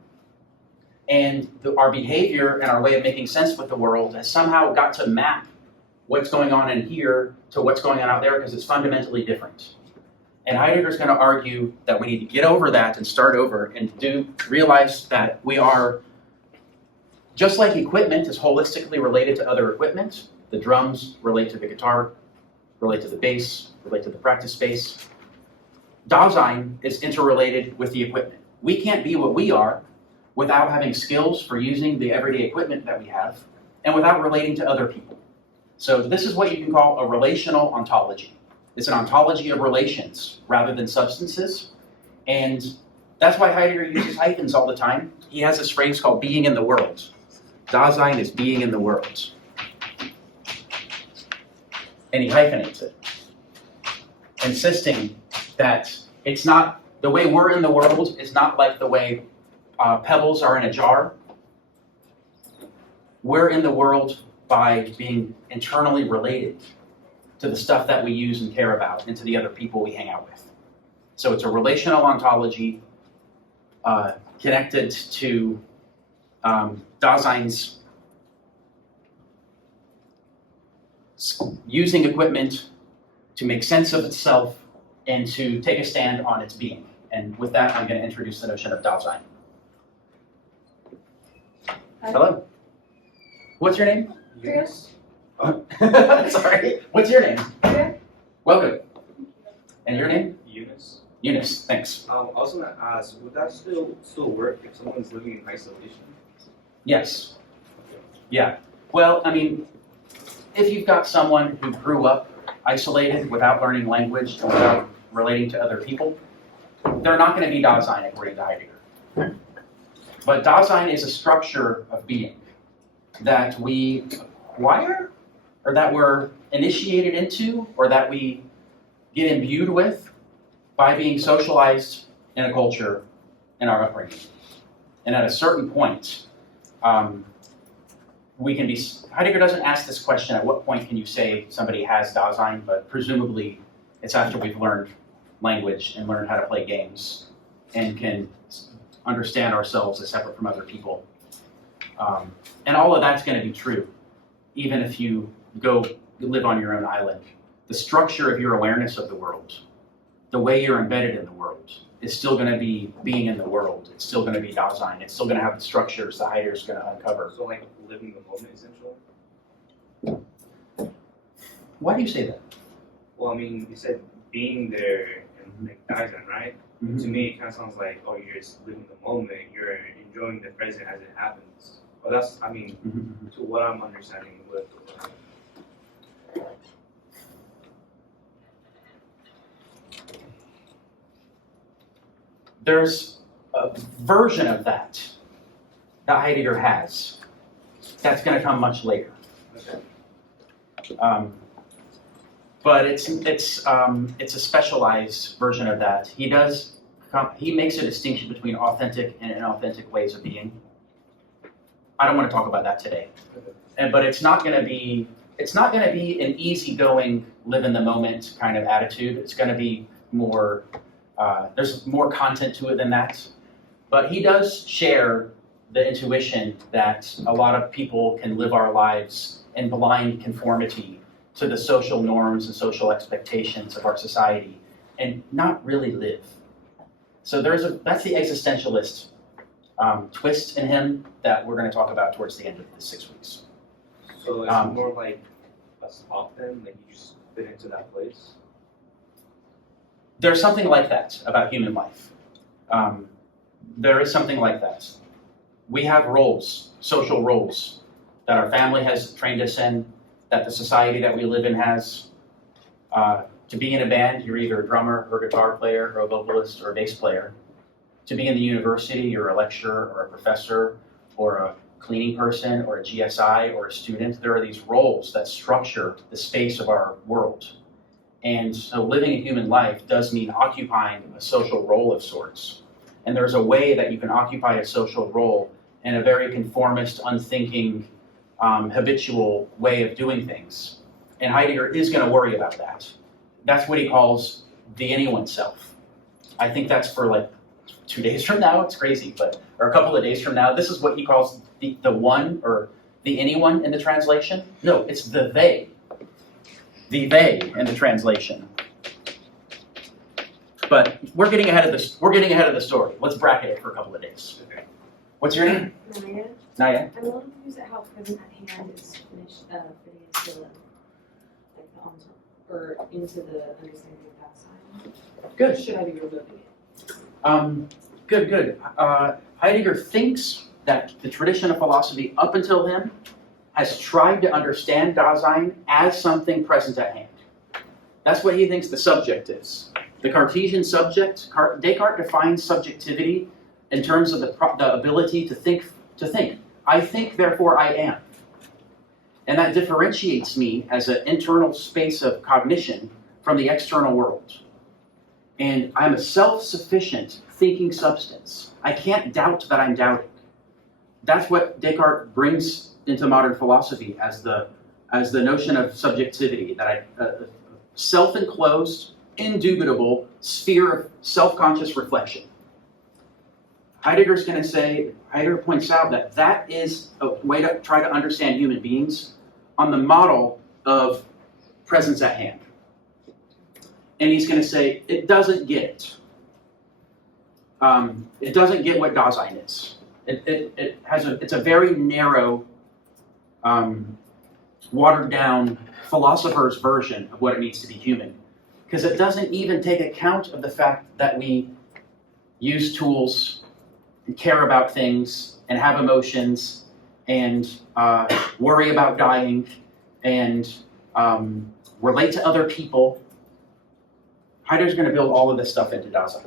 And our behavior and our way of making sense with the world has somehow got to map what's going on in here to what's going on out there because it's fundamentally different. And Heidegger's going to argue that we need to get over that and start over and realize that we are, just like equipment is holistically related to other equipment, the drums relate to the guitar, relate to the bass, relate to the practice space. Dasein is interrelated with the equipment. We can't be what we are without having skills for using the everyday equipment that we have and without relating to other people. So this is what you can call a relational ontology. It's an ontology of relations rather than substances. And that's why Heidegger uses hyphens all the time. He has this phrase called being in the world. Dasein is being in the world. And he hyphenates it, insisting that it's not, the way we're in the world is not like the way pebbles are in a jar. We're in the world by being internally related to the stuff that we use and care about and to the other people we hang out with. So it's a relational ontology connected to Dasein's using equipment to make sense of itself and to take a stand on its being. And with that, I'm going to introduce the notion of Dasein. Hi. Hello. What's your name? Chris. Sorry. What's your name? Here. Welcome. And your name? Eunice. Eunice. Thanks. I was going to ask, would that still work if someone's living in isolation? Yes. Yeah. Well, I mean, if you've got someone who grew up isolated without learning language and without relating to other people, they're not going to be Dasein according to Heidegger. But Dasein is a structure of being that we acquire, or that we're initiated into, or that we get imbued with by being socialized in a culture in our upbringing. And at a certain point, Heidegger doesn't ask this question, at what point can you say somebody has Dasein, but presumably it's after we've learned language and learned how to play games and can understand ourselves as separate from other people. And all of that's going to be true, even if you go live on your own island. The structure of your awareness of the world, the way you're embedded in the world, is still going to be being in the world. It's still going to be Dasein. It's still going to have the structures that Heidegger's going to uncover. So like living the moment essential? Why do you say that? Well, I mean, you said being there and like Dasein, right? To me, it kind of sounds like, oh, you're just living the moment. You're enjoying the present as it happens. Well, that's, I mean, to what I'm understanding with. There's a version of that Heidegger has that's going to come much later. But it's a specialized version of that. He makes a distinction between authentic and inauthentic ways of being. I don't want to talk about that today. But it's not going to be an easygoing, live in the moment kind of attitude. It's going to be more. There's more content to it than that. But he does share the intuition that a lot of people can live our lives in blind conformity to the social norms and social expectations of our society and not really live. So that's the existentialist twist in him that we're going to talk about towards the end of the 6 weeks. So it's more like a spot then, like you just fit into that place? There's something like that about human life. There is something like that. We have roles, social roles, that our family has trained us in, that the society that we live in has. To be in a band, you're either a drummer or a guitar player or a vocalist or a bass player. To be in the university, you're a lecturer or a professor or a cleaning person or a GSI or a student. There are these roles that structure the space of our world. And so living a human life does mean occupying a social role of sorts. And there's a way that you can occupy a social role in a very conformist, unthinking, habitual way of doing things. And Heidegger is going to worry about that. That's what he calls the anyone self. I think that's for like 2 days from now. It's crazy, or a couple of days from now. This is what he calls the one or the anyone in the translation. No, it's the they. The they in the translation. But we're getting ahead of this. We're getting ahead of the story. Let's bracket it for a couple of days. Okay. What's your name? Naya. Naya. I'm a little confused at how present at hand is finished fitting into the or into the understanding of that side. Good. Should I be removing it? Good. Heidegger thinks that the tradition of philosophy up until him has tried to understand Dasein as something present at hand. That's what he thinks the subject is. The Cartesian subject, Descartes defines subjectivity in terms of the ability to think. I think, therefore I am. And that differentiates me as an internal space of cognition from the external world. And I'm a self-sufficient thinking substance. I can't doubt that I'm doubting. That's what Descartes brings into modern philosophy as the notion of subjectivity, that self-enclosed, indubitable sphere of self-conscious reflection. Heidegger points out that that is a way to try to understand human beings on the model of presence at hand. And he's going to say, it doesn't get it. It doesn't get what Dasein is. It's a very narrow, watered down philosopher's version of what it means to be human. Because it doesn't even take account of the fact that we use tools and care about things and have emotions and worry about dying and relate to other people. Heidegger's going to build all of this stuff into Dasein.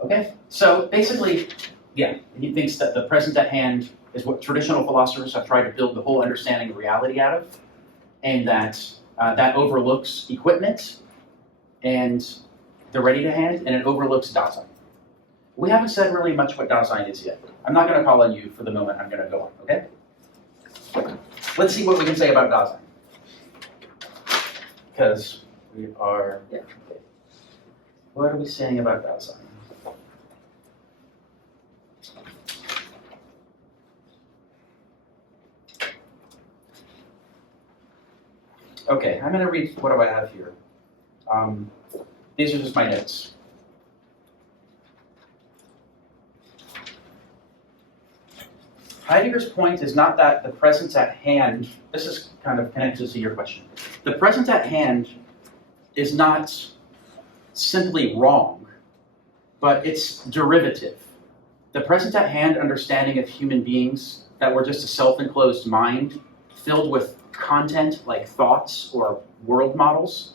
Okay? So basically, yeah, he thinks that the present at hand is what traditional philosophers have tried to build the whole understanding of reality out of, and that that overlooks equipment and the ready to hand, and it overlooks Dasein. We haven't said really much what Dasein is yet. I'm not going to call on you for the moment. I'm going to go on, okay? let's see what we can say about Dasein. Because we are, what are we saying about Dasein? Okay, I'm going to read, what do I have here? These are just my notes. Heidegger's point is not that the present at hand, this is kind of connected to your question. The present at hand is not simply wrong, but it's derivative. The present at hand understanding of human beings that we're just a self-enclosed mind filled with content like thoughts or world models,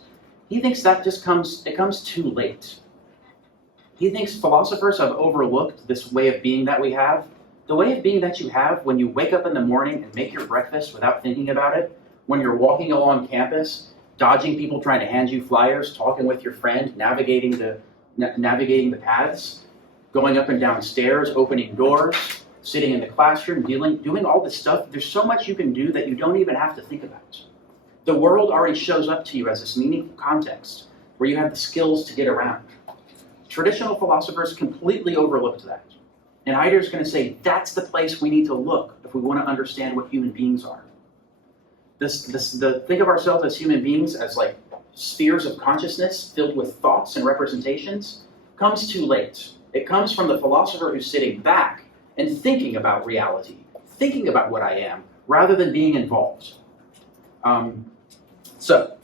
he thinks that just comes too late. He thinks philosophers have overlooked this way of being that we have. The way of being that you have when you wake up in the morning and make your breakfast without thinking about it, when you're walking along campus, dodging people trying to hand you flyers, talking with your friend, navigating the paths, going up and down stairs, opening doors, sitting in the classroom, doing all this stuff. There's so much you can do that you don't even have to think about. The world already shows up to you as this meaningful context where you have the skills to get around. Traditional philosophers completely overlooked that. And Heidegger's going to say that's the place we need to look if we want to understand what human beings are. Think of ourselves as human beings as like spheres of consciousness filled with thoughts and representations comes too late. It comes from the philosopher who's sitting back and thinking about reality, thinking about what I am, rather than being involved. So,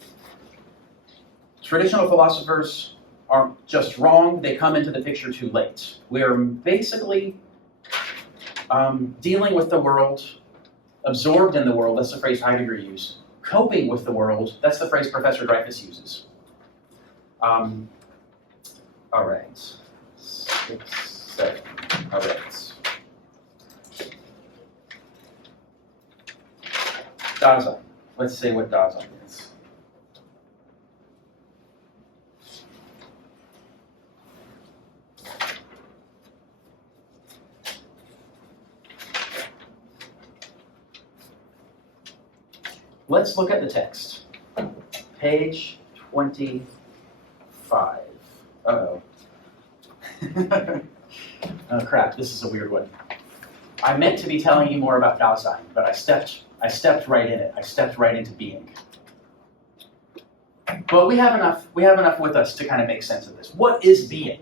traditional philosophers aren't just wrong, they come into the picture too late. We are basically dealing with the world, absorbed in the world, that's the phrase Heidegger used, coping with the world, that's the phrase Professor Dreyfus uses. All right, 6, 7, all right. Dasein, let's say what Dasein is. Let's look at the text. Page 25. Uh-oh. Oh crap, this is a weird one. I meant to be telling you more about Dasein, but I stepped right in it. I stepped right into being. But we have enough with us to kind of make sense of this. What is being?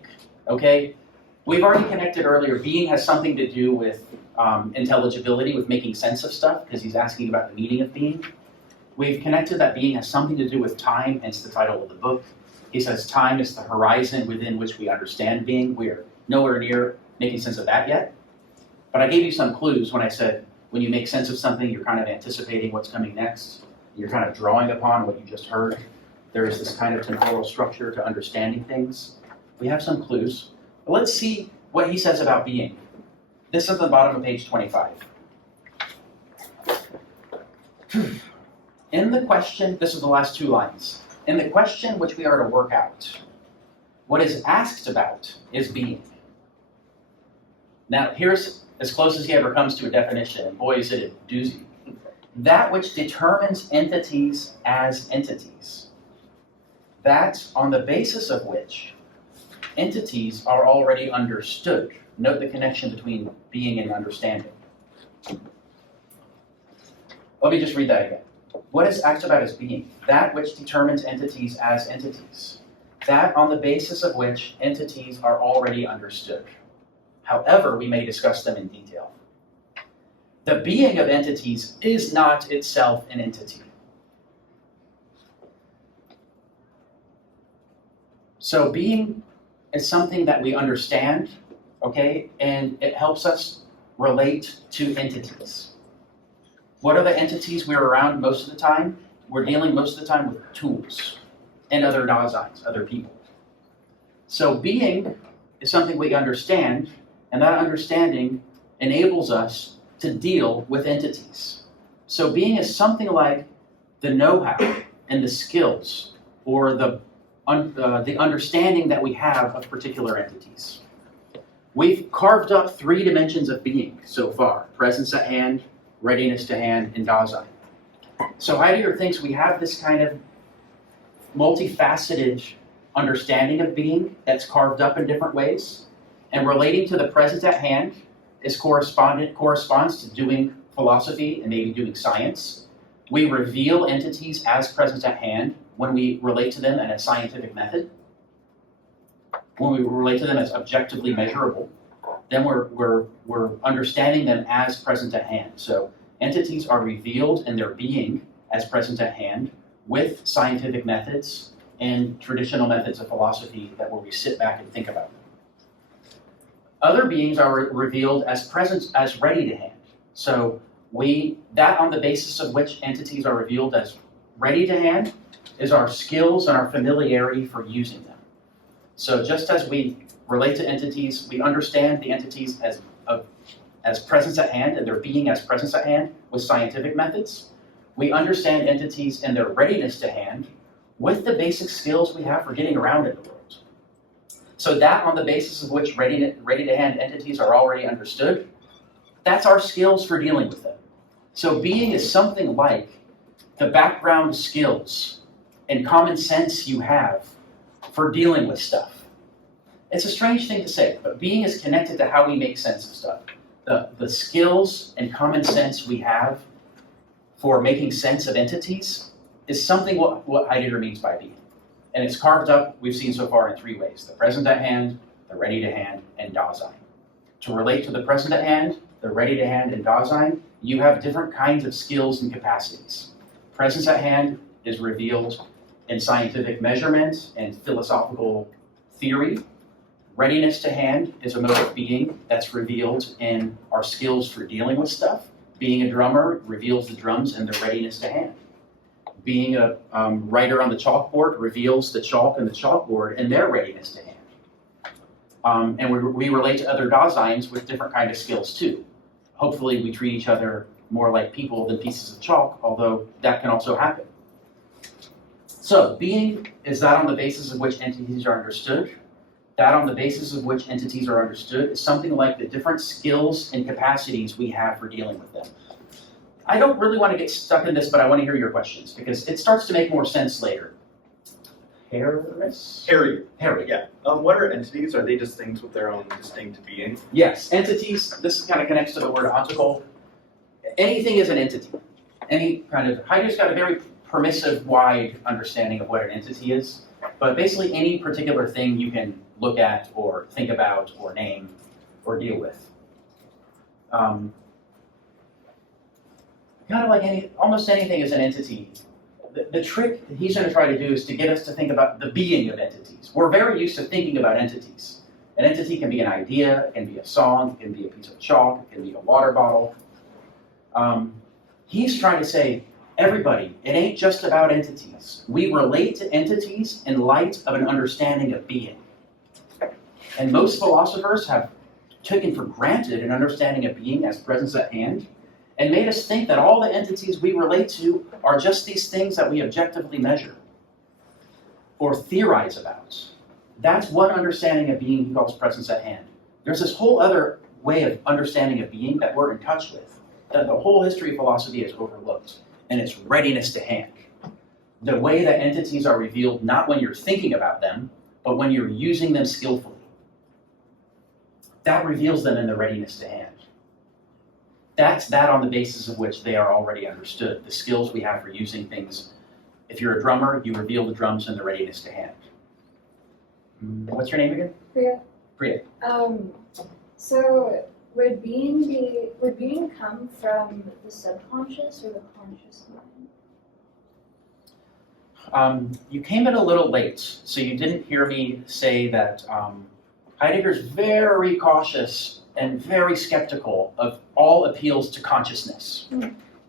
Okay? We've already connected earlier. Being has something to do with intelligibility, with making sense of stuff, because he's asking about the meaning of being. We've connected that being has something to do with time, hence the title of the book. He says time is the horizon within which we understand being. We're nowhere near making sense of that yet. But I gave you some clues when I said when you make sense of something, you're kind of anticipating what's coming next. You're kind of drawing upon what you just heard. There is this kind of temporal structure to understanding things. We have some clues. But let's see what he says about being. This is at the bottom of page 25. In the question, this is the last 2 lines. In the question which we are to work out, what is asked about is being. Now, here's as close as he ever comes to a definition, and boy, is it a doozy. That which determines entities as entities. That on the basis of which entities are already understood. Note the connection between being and understanding. Let me just read that again. What is asked about as being? That which determines entities as entities. That on the basis of which entities are already understood. However, we may discuss them in detail. The being of entities is not itself an entity. So being is something that we understand, okay, and it helps us relate to entities. What are the entities we're around most of the time? We're dealing most of the time with tools and other Daseins, other people. So being is something we understand, and that understanding enables us to deal with entities. So being is something like the know-how and the skills or the understanding that we have of particular entities. We've carved up 3 dimensions of being so far: presence at hand, readiness to hand, and Dasein. So Heidegger thinks we have this kind of multifaceted understanding of being that's carved up in different ways, and relating to the present at hand corresponds to doing philosophy and maybe doing science. We reveal entities as present at hand when we relate to them in a scientific method. When we relate to them as objectively measurable, then we're understanding them as present at hand. So entities are revealed in their being as present at hand with scientific methods and traditional methods of philosophy that where we sit back and think about them. Other beings are revealed as ready to hand. So that on the basis of which entities are revealed as ready to hand is our skills and our familiarity for using them. So just as we relate to entities, we understand the entities as presence at hand and their being as presence at hand with scientific methods. We understand entities and their readiness to hand with the basic skills we have for getting around in the world. So that on the basis of which ready-to-hand entities are already understood, that's our skills for dealing with them. So being is something like the background skills and common sense you have for dealing with stuff. It's a strange thing to say, but being is connected to how we make sense of stuff. The skills and common sense we have for making sense of entities is something what Heidegger means by being. And it's carved up, we've seen so far, in three ways: the present at hand, the ready to hand, and Dasein. To relate to the present at hand, the ready to hand, and Dasein, you have different kinds of skills and capacities. Presence at hand is revealed in scientific measurement and philosophical theory. Readiness to hand is a mode of being that's revealed in our skills for dealing with stuff. Being a drummer reveals the drums and their readiness to hand. Being a writer on the chalkboard reveals the chalk and the chalkboard and their readiness to hand. And we relate to other Daseins with different kind of skills too. Hopefully we treat each other more like people than pieces of chalk, although that can also happen. So being is that on the basis of which entities are understood. That on the basis of which entities are understood is something like the different skills and capacities we have for dealing with them. I don't really want to get stuck in this, but I want to hear your questions because it starts to make more sense later. Harry. Yeah. What are entities? Are they just things with their own distinct being? Yes, entities. This kind of connects to the word ontological. Anything is an entity. Heidegger's got a very permissive, wide understanding of what an entity is, but basically any particular thing you can look at or think about or name or deal with. Kind of like almost anything is an entity. The trick that he's going to try to do is to get us to think about the being of entities. We're very used to thinking about entities. An entity can be an idea, it can be a song, it can be a piece of chalk, it can be a water bottle. He's trying to say, everybody, it ain't just about entities. We relate to entities in light of an understanding of being. And most philosophers have taken for granted an understanding of being as presence at hand, and made us think that all the entities we relate to are just these things that we objectively measure or theorize about. That's one understanding of being he calls presence at hand. There's this whole other way of understanding of being that we're in touch with, that the whole history of philosophy has overlooked, and it's readiness to hand. The way that entities are revealed not when you're thinking about them, but when you're using them skillfully. That reveals them in the readiness to hand. That's that on the basis of which they are already understood, the skills we have for using things. If you're a drummer, you reveal the drums and the readiness to hand. What's your name again? Priya. So would being come from the subconscious or the conscious mind? You came in a little late, so you didn't hear me say that Heidegger's very cautious and very skeptical of all appeals to consciousness.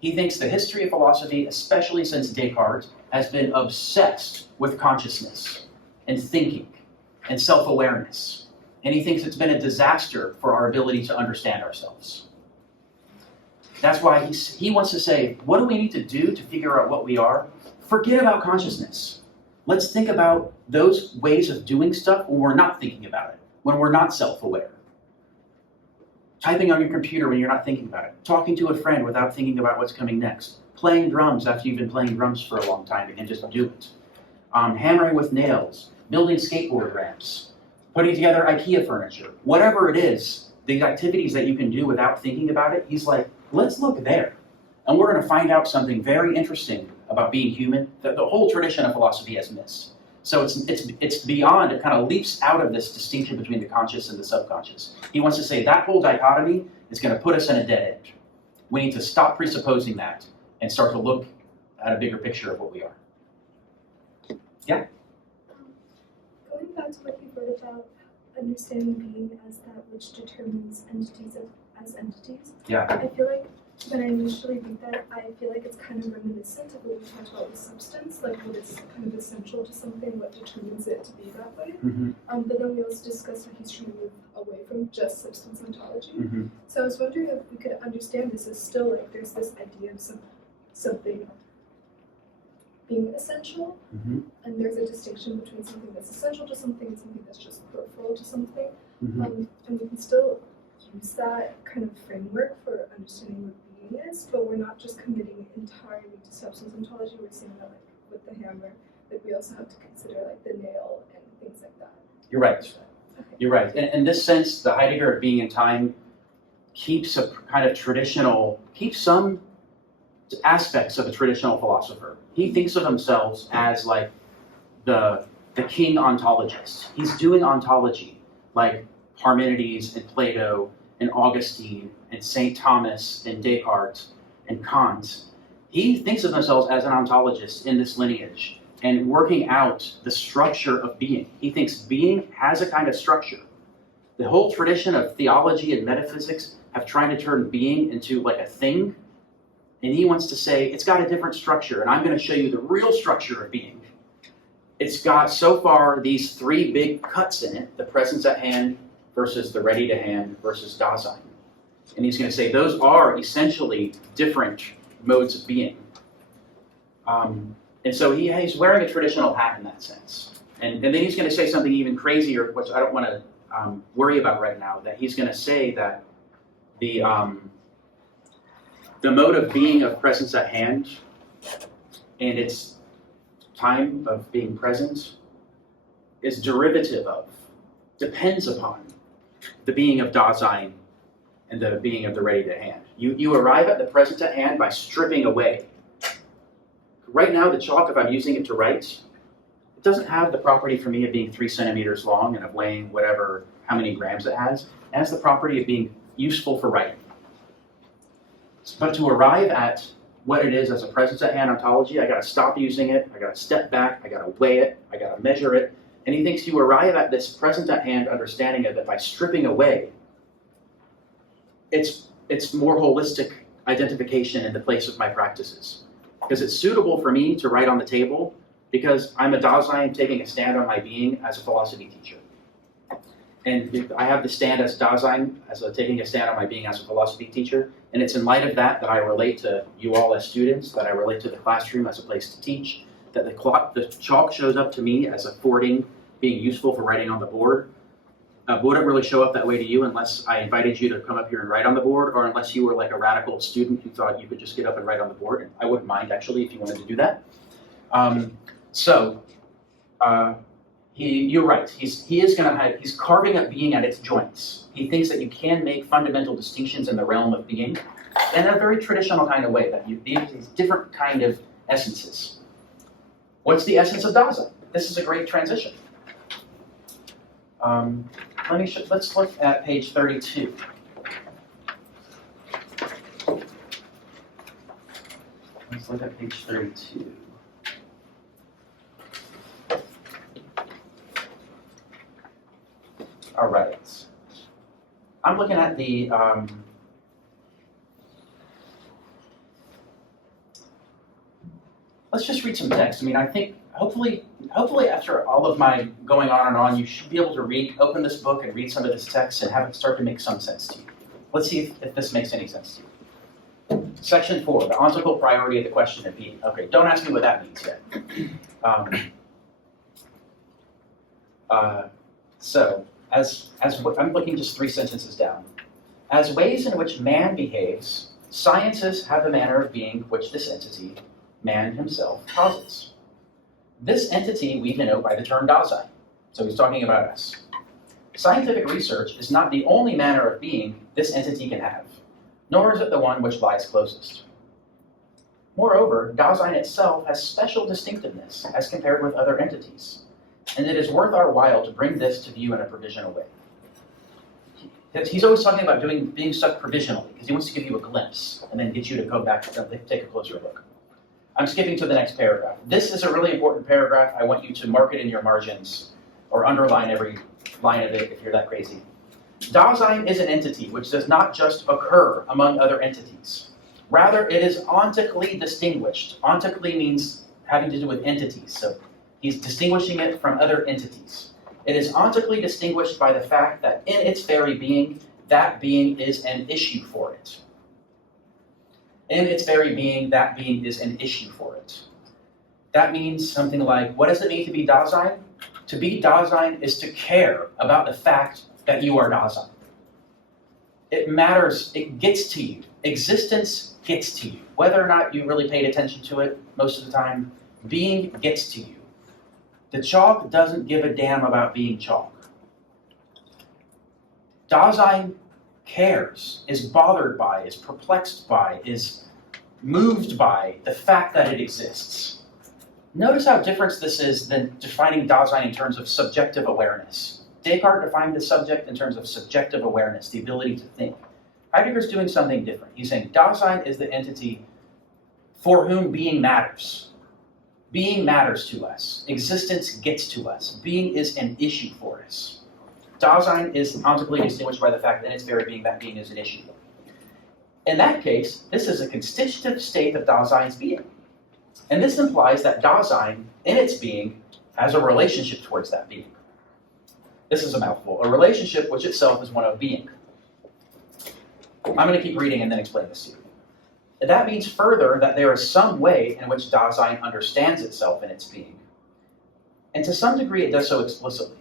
He thinks the history of philosophy, especially since Descartes, has been obsessed with consciousness and thinking and self-awareness. And he thinks it's been a disaster for our ability to understand ourselves. That's why he wants to say, what do we need to do to figure out what we are? Forget about consciousness. Let's think about those ways of doing stuff when we're not thinking about it, when we're not self-aware. typing on your computer when you're not thinking about it, talking to a friend without thinking about what's coming next, playing drums after you've been playing drums for a long time and just do it, hammering with nails, building skateboard ramps, putting together IKEA furniture, whatever it is, the activities that you can do without thinking about it, he's like, let's look there. And we're going to find out something very interesting about being human that the whole tradition of philosophy has missed. So it's beyond, it kind of leaps out of this distinction between the conscious and the subconscious. He wants to say that whole dichotomy is going to put us in a dead end. We need to stop presupposing that and start to look at a bigger picture of what we are. Yeah? Going back to what you wrote about understanding being as that which determines entities as entities, Yeah. I feel like when I initially read that, I feel like it's kind of reminiscent of what we talked about with substance, like what is kind of essential to something, what determines it to be that way. Mm-hmm. But then we also discussed how he's trying to move away from just substance ontology. Mm-hmm. So I was wondering if we could understand this as still like there's this idea of something being essential, Mm-hmm. and there's a distinction between something that's essential to something and something that's just peripheral to something. Mm-hmm. And we can still use that kind of framework for understanding what being is, but we're not just committing entirely to substance ontology. We're saying that like with the hammer, like we also have to consider like the nail and things like that. You're right. Okay. You're right. In this sense, the Heidegger of being in time keeps a kind of traditional, keeps some aspects of a traditional philosopher. He thinks of himself as like the king ontologist. He's doing ontology like Parmenides and Plato and Augustine and St. Thomas and Descartes and Kant. He thinks of himself as an ontologist in this lineage and working out the structure of being. He thinks being has a kind of structure. The whole tradition of theology and metaphysics have tried to turn being into like a thing, and he wants to say it's got a different structure, and I'm going to show you the real structure of being. It's got so far these three big cuts in it: the presence at hand versus the ready to hand versus Dasein. And he's going to say those are essentially different modes of being. And so he's wearing a traditional hat in that sense. And then he's going to say something even crazier, which I don't want to worry about right now, that he's going to say that the mode of being of presence at hand and its time of being present is derivative of, depends upon, the being of Dasein and the being of the ready to hand. You arrive at the present at hand by stripping away. Right now, the chalk, if I'm using it to write, it doesn't have the property for me of being 3 centimeters long and of weighing whatever, how many grams it has. It has the property of being useful for writing. But to arrive at what it is as a presence at hand ontology, I got to stop using it, I got to step back, I got to weigh it, I got to measure it. And he thinks you arrive at this present at hand understanding of it by stripping away. It's more holistic identification in the place of my practices. Because it's suitable for me to write on the table because I'm a Dasein taking a stand on my being as a philosophy teacher. And I have the stand as Dasein, taking a stand on my being as a philosophy teacher. And it's in light of that that I relate to you all as students, that I relate to the classroom as a place to teach, that the chalk shows up to me as affording, being useful for writing on the board. Wouldn't really show up that way to you unless I invited you to come up here and write on the board, or unless you were like a radical student who thought you could just get up and write on the board. And I wouldn't mind, actually, if you wanted to do that. You're right. He's carving up being at its joints. He thinks that you can make fundamental distinctions in the realm of being in a very traditional kind of way, that these different kind of essences. What's the essence of Dasein? This is a great transition. Let's look at page 32. Let's look at page 32. All right. I'm looking at the let's just read some text. I mean, I think hopefully after all of my going on and on, you should be able to open this book and read some of this text and have it start to make some sense to you. Let's see if this makes any sense to you. Section 4, the ontological priority of the question of being. Okay, don't ask me what that means yet. So, as I'm looking just 3 sentences down. As ways in which man behaves, sciences have the manner of being which this entity, man himself, causes. This entity we denote by the term Dasein. So he's talking about us. Scientific research is not the only manner of being this entity can have, nor is it the one which lies closest. Moreover, Dasein itself has special distinctiveness as compared with other entities, and it is worth our while to bring this to view in a provisional way. He's always talking about being stuck provisionally, because he wants to give you a glimpse and then get you to go back and take a closer look. I'm skipping to the next paragraph. This is a really important paragraph. I want you to mark it in your margins or underline every line of it if you're that crazy. Dasein is an entity which does not just occur among other entities. Rather, it is ontically distinguished. Ontically means having to do with entities, so he's distinguishing it from other entities. It is ontically distinguished by the fact that in its very being, that being is an issue for it. In its very being, that being is an issue for it. That means something like, what does it mean to be Dasein? To be Dasein is to care about the fact that you are Dasein. It matters, it gets to you. Existence gets to you. Whether or not you really paid attention to it most of the time, being gets to you. The chalk doesn't give a damn about being chalk. Dasein cares, is bothered by, is perplexed by, is moved by the fact that it exists. Notice how different this is than defining Dasein in terms of subjective awareness. Descartes defined the subject in terms of subjective awareness, the ability to think. Heidegger's doing something different. He's saying Dasein is the entity for whom being matters. Being matters to us. Existence gets to us. Being is an issue for us. Dasein is ontically distinguished by the fact that in its very being, that being is an issue. In that case, this is a constitutive state of Dasein's being. And this implies that Dasein, in its being, has a relationship towards that being. This is a mouthful. A relationship which itself is one of being. I'm going to keep reading and then explain this to you. That means further that there is some way in which Dasein understands itself in its being. And to some degree it does so explicitly.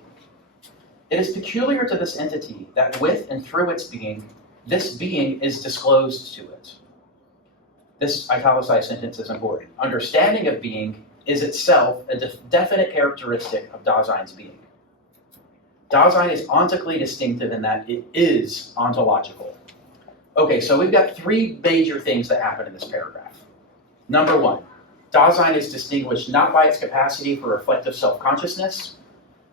It is peculiar to this entity that with and through its being, this being is disclosed to it. This italicized sentence is important. Understanding of being is itself a definite characteristic of Dasein's being. Dasein is ontically distinctive in that it is ontological. Okay, so we've got three major things that happen in this paragraph. Number one, Dasein is distinguished not by its capacity for reflective self-consciousness.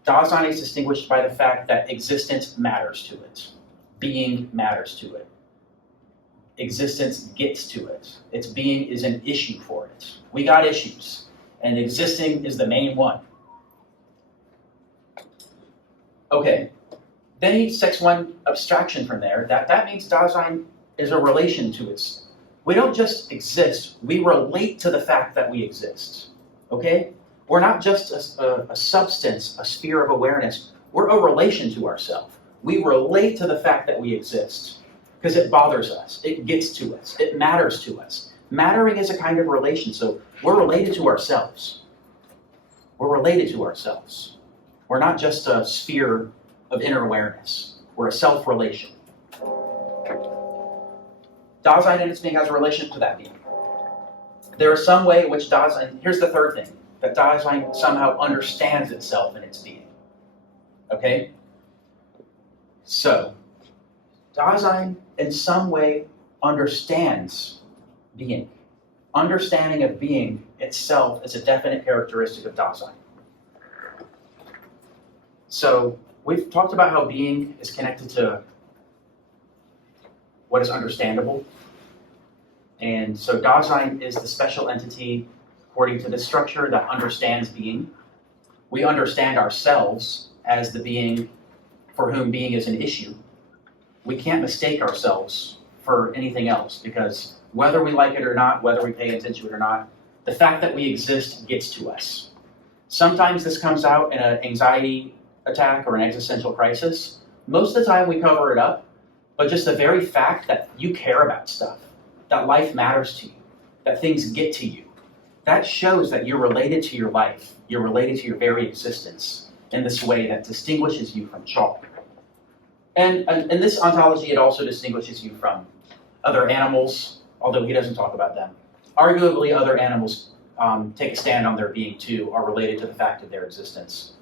Dasein is distinguished by the fact that existence matters to it. Being matters to it. Existence gets to it. Its being is an issue for it. We got issues, and existing is the main one. Okay, then he takes one abstraction from there. That means Dasein is a relation to its. We don't just exist, we relate to the fact that we exist. Okay? We're not just a substance, a sphere of awareness. We're a relation to ourselves. We relate to the fact that we exist because it bothers us. It gets to us. It matters to us. Mattering is a kind of relation, so we're related to ourselves. We're related to ourselves. We're not just a sphere of inner awareness. We're a self-relation. Dasein in its being has a relation to that being. There is some way in which Dasein, here's the third thing, that Dasein somehow understands itself in its being. Okay? So, Dasein in some way understands being. Understanding of being itself is a definite characteristic of Dasein. So, we've talked about how being is connected to what is understandable. And so Dasein is the special entity, according to this structure, that understands being. We understand ourselves as the being for whom being is an issue. We can't mistake ourselves for anything else, because whether we like it or not, whether we pay attention to it or not, the fact that we exist gets to us. Sometimes this comes out in an anxiety attack or an existential crisis. Most of the time we cover it up, but just the very fact that you care about stuff, that life matters to you, that things get to you, that shows that you're related to your life, you're related to your very existence in this way that distinguishes you from chalk. And in this ontology, it also distinguishes you from other animals, although he doesn't talk about them. Arguably, other animals take a stand on their being too, are related to the fact of their existence.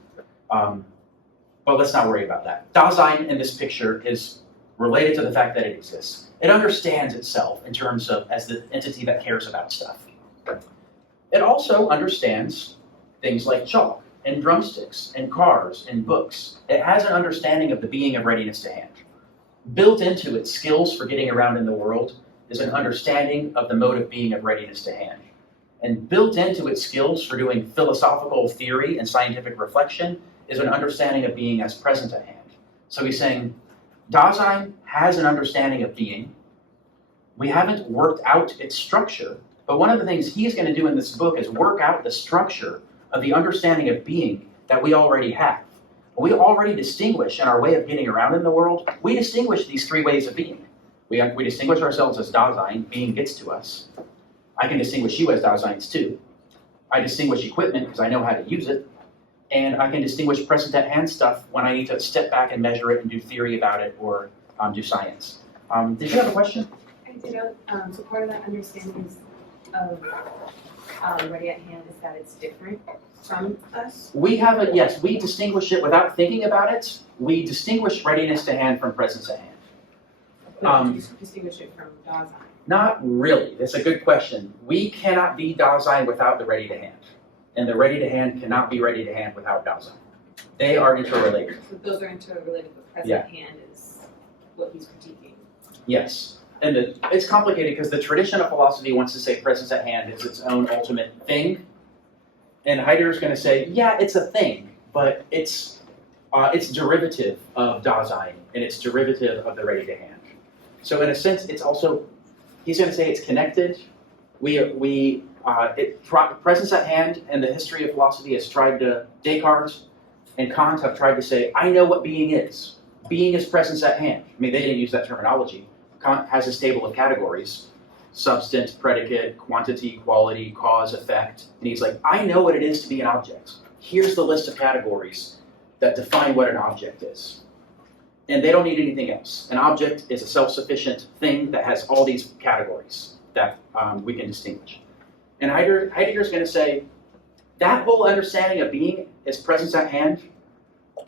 But let's not worry about that. Dasein in this picture is related to the fact that it exists. It understands itself in terms of as the entity that cares about stuff. It also understands things like chalk and drumsticks and cars and books. It has an understanding of the being of readiness to hand. Built into its skills for getting around in the world is an understanding of the mode of being of readiness to hand. And built into its skills for doing philosophical theory and scientific reflection is an understanding of being as present at hand. So he's saying, Dasein has an understanding of being. We haven't worked out its structure, but one of the things he's going to do in this book is work out the structure of the understanding of being that we already have. We already distinguish in our way of getting around in the world, we distinguish these three ways of being. We distinguish ourselves as Dasein, being gets to us. I can distinguish you as Daseins too. I distinguish equipment because I know how to use it. And I can distinguish present at hand stuff when I need to step back and measure it and do theory about it or do science. Did you have a question? I did. So part of that understanding of ready at hand is that it's different from us? We distinguish it without thinking about it. We distinguish readiness to hand from presence at hand. But you distinguish it from Dasein? Not really. That's a good question. We cannot be Dasein without the ready to hand. And the ready to hand cannot be ready to hand without Dasein. They are interrelated. So those are interrelated, but present at hand is what he's critiquing. Yes. And it's complicated because the tradition of philosophy wants to say presence at hand is its own ultimate thing. And Heidegger's going to say, yeah, it's a thing, but it's derivative of Dasein, and it's derivative of the ready to hand. So in a sense, it's also, he's going to say it's connected. Presence at hand and the history of philosophy has tried to, Descartes and Kant have tried to say, I know what being is. Being is presence at hand. I mean, they didn't use that terminology. Kant has his table of categories: substance, predicate, quantity, quality, cause, effect. And he's like, I know what it is to be an object. Here's the list of categories that define what an object is. And they don't need anything else. An object is a self-sufficient thing that has all these categories that we can distinguish. And Heidegger's going to say, that whole understanding of being is presence at hand.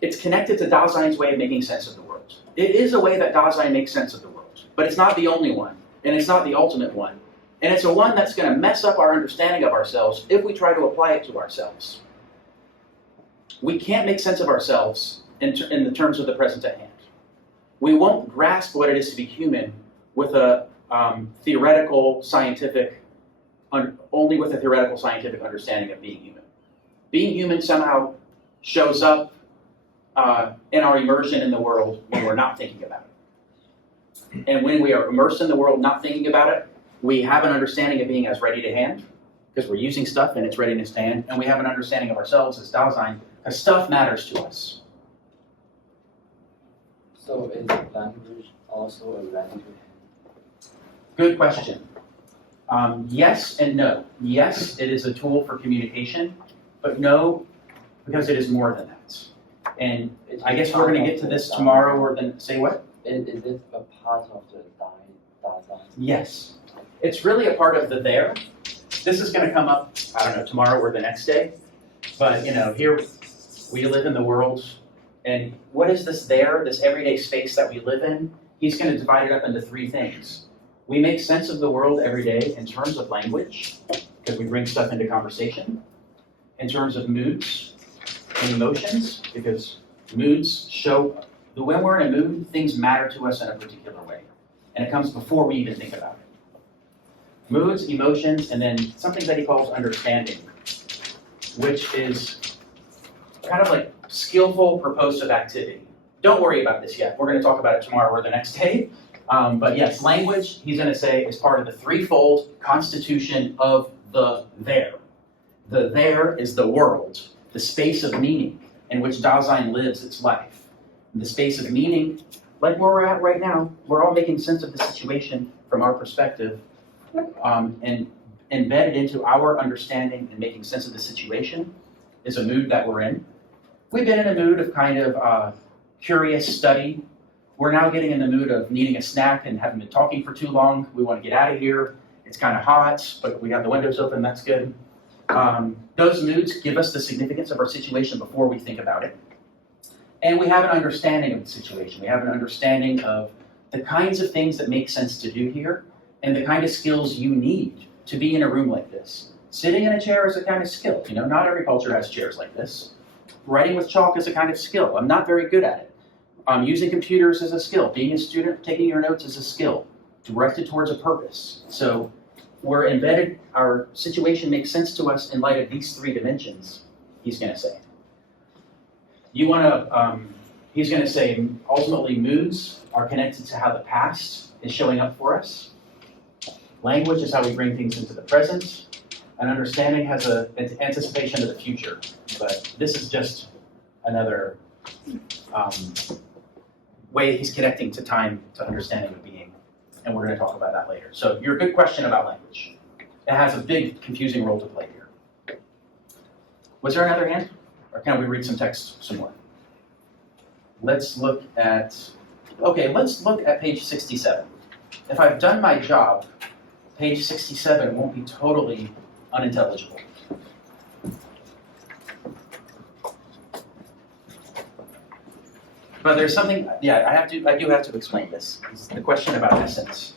It's connected to Dasein's way of making sense of the world. It is a way that Dasein makes sense of the world, but it's not the only one, and it's not the ultimate one. And it's a one that's going to mess up our understanding of ourselves if we try to apply it to ourselves. We can't make sense of ourselves in the terms of the present at hand. We won't grasp what it is to be human with a theoretical scientific only with a theoretical scientific understanding of being human. Being human somehow shows up in our immersion in the world when we're not thinking about it. And when we are immersed in the world not thinking about it, we have an understanding of being as ready to hand, because we're using stuff and it's readiness to hand, and we have an understanding of ourselves as Dasein, because stuff matters to us. So is language also a ready to hand? Good question. Yes and no. Yes, it is a tool for communication, but no, because it is more than that. And I guess we're going to get to this tomorrow, or then say what? Is it a part of the Dasein? Yes. It's really a part of the there. This is going to come up, I don't know, tomorrow or the next day. But, here we live in the world, and what is this there, this everyday space that we live in? He's going to divide it up into three things. We make sense of the world every day in terms of language, because we bring stuff into conversation, in terms of moods and emotions, because moods show, when we're in a mood, things matter to us in a particular way. And it comes before we even think about it. Moods, emotions, and then something that he calls understanding, which is kind of like skillful propulsive activity. Don't worry about this yet. We're going to talk about it tomorrow or the next day. But yes, language, he's going to say, is part of the threefold constitution of the there. The there is the world, the space of meaning in which Dasein lives its life. The space of meaning, like where we're at right now, we're all making sense of the situation from our perspective, and embedded into our understanding and making sense of the situation is a mood that we're in. We've been in a mood of kind of curious study, we're now getting in the mood of needing a snack and having been talking for too long. We want to get out of here. It's kind of hot, but we have the windows open, that's good. Those moods give us the significance of our situation before we think about it. And we have an understanding of the situation. We have an understanding of the kinds of things that make sense to do here and the kind of skills you need to be in a room like this. Sitting in a chair is a kind of skill. You know, not every culture has chairs like this. Writing with chalk is a kind of skill. I'm not very good at it. Using computers is a skill. Being a student, taking your notes is a skill, directed towards a purpose. So we're embedded, our situation makes sense to us in light of these three dimensions, he's going to say. He's going to say, ultimately, moods are connected to how the past is showing up for us. Language is how we bring things into the present. And understanding has an anticipation of the future. But this is just another way he's connecting to time to understanding of being. And we're going to talk about that later. So your good question about language. It has a big confusing role to play here. Was there another hand? Or can we read some text some more? Let's look at page 67. If I've done my job, page 67 won't be totally unintelligible. But there's something, I do have to explain this. It's the question about essence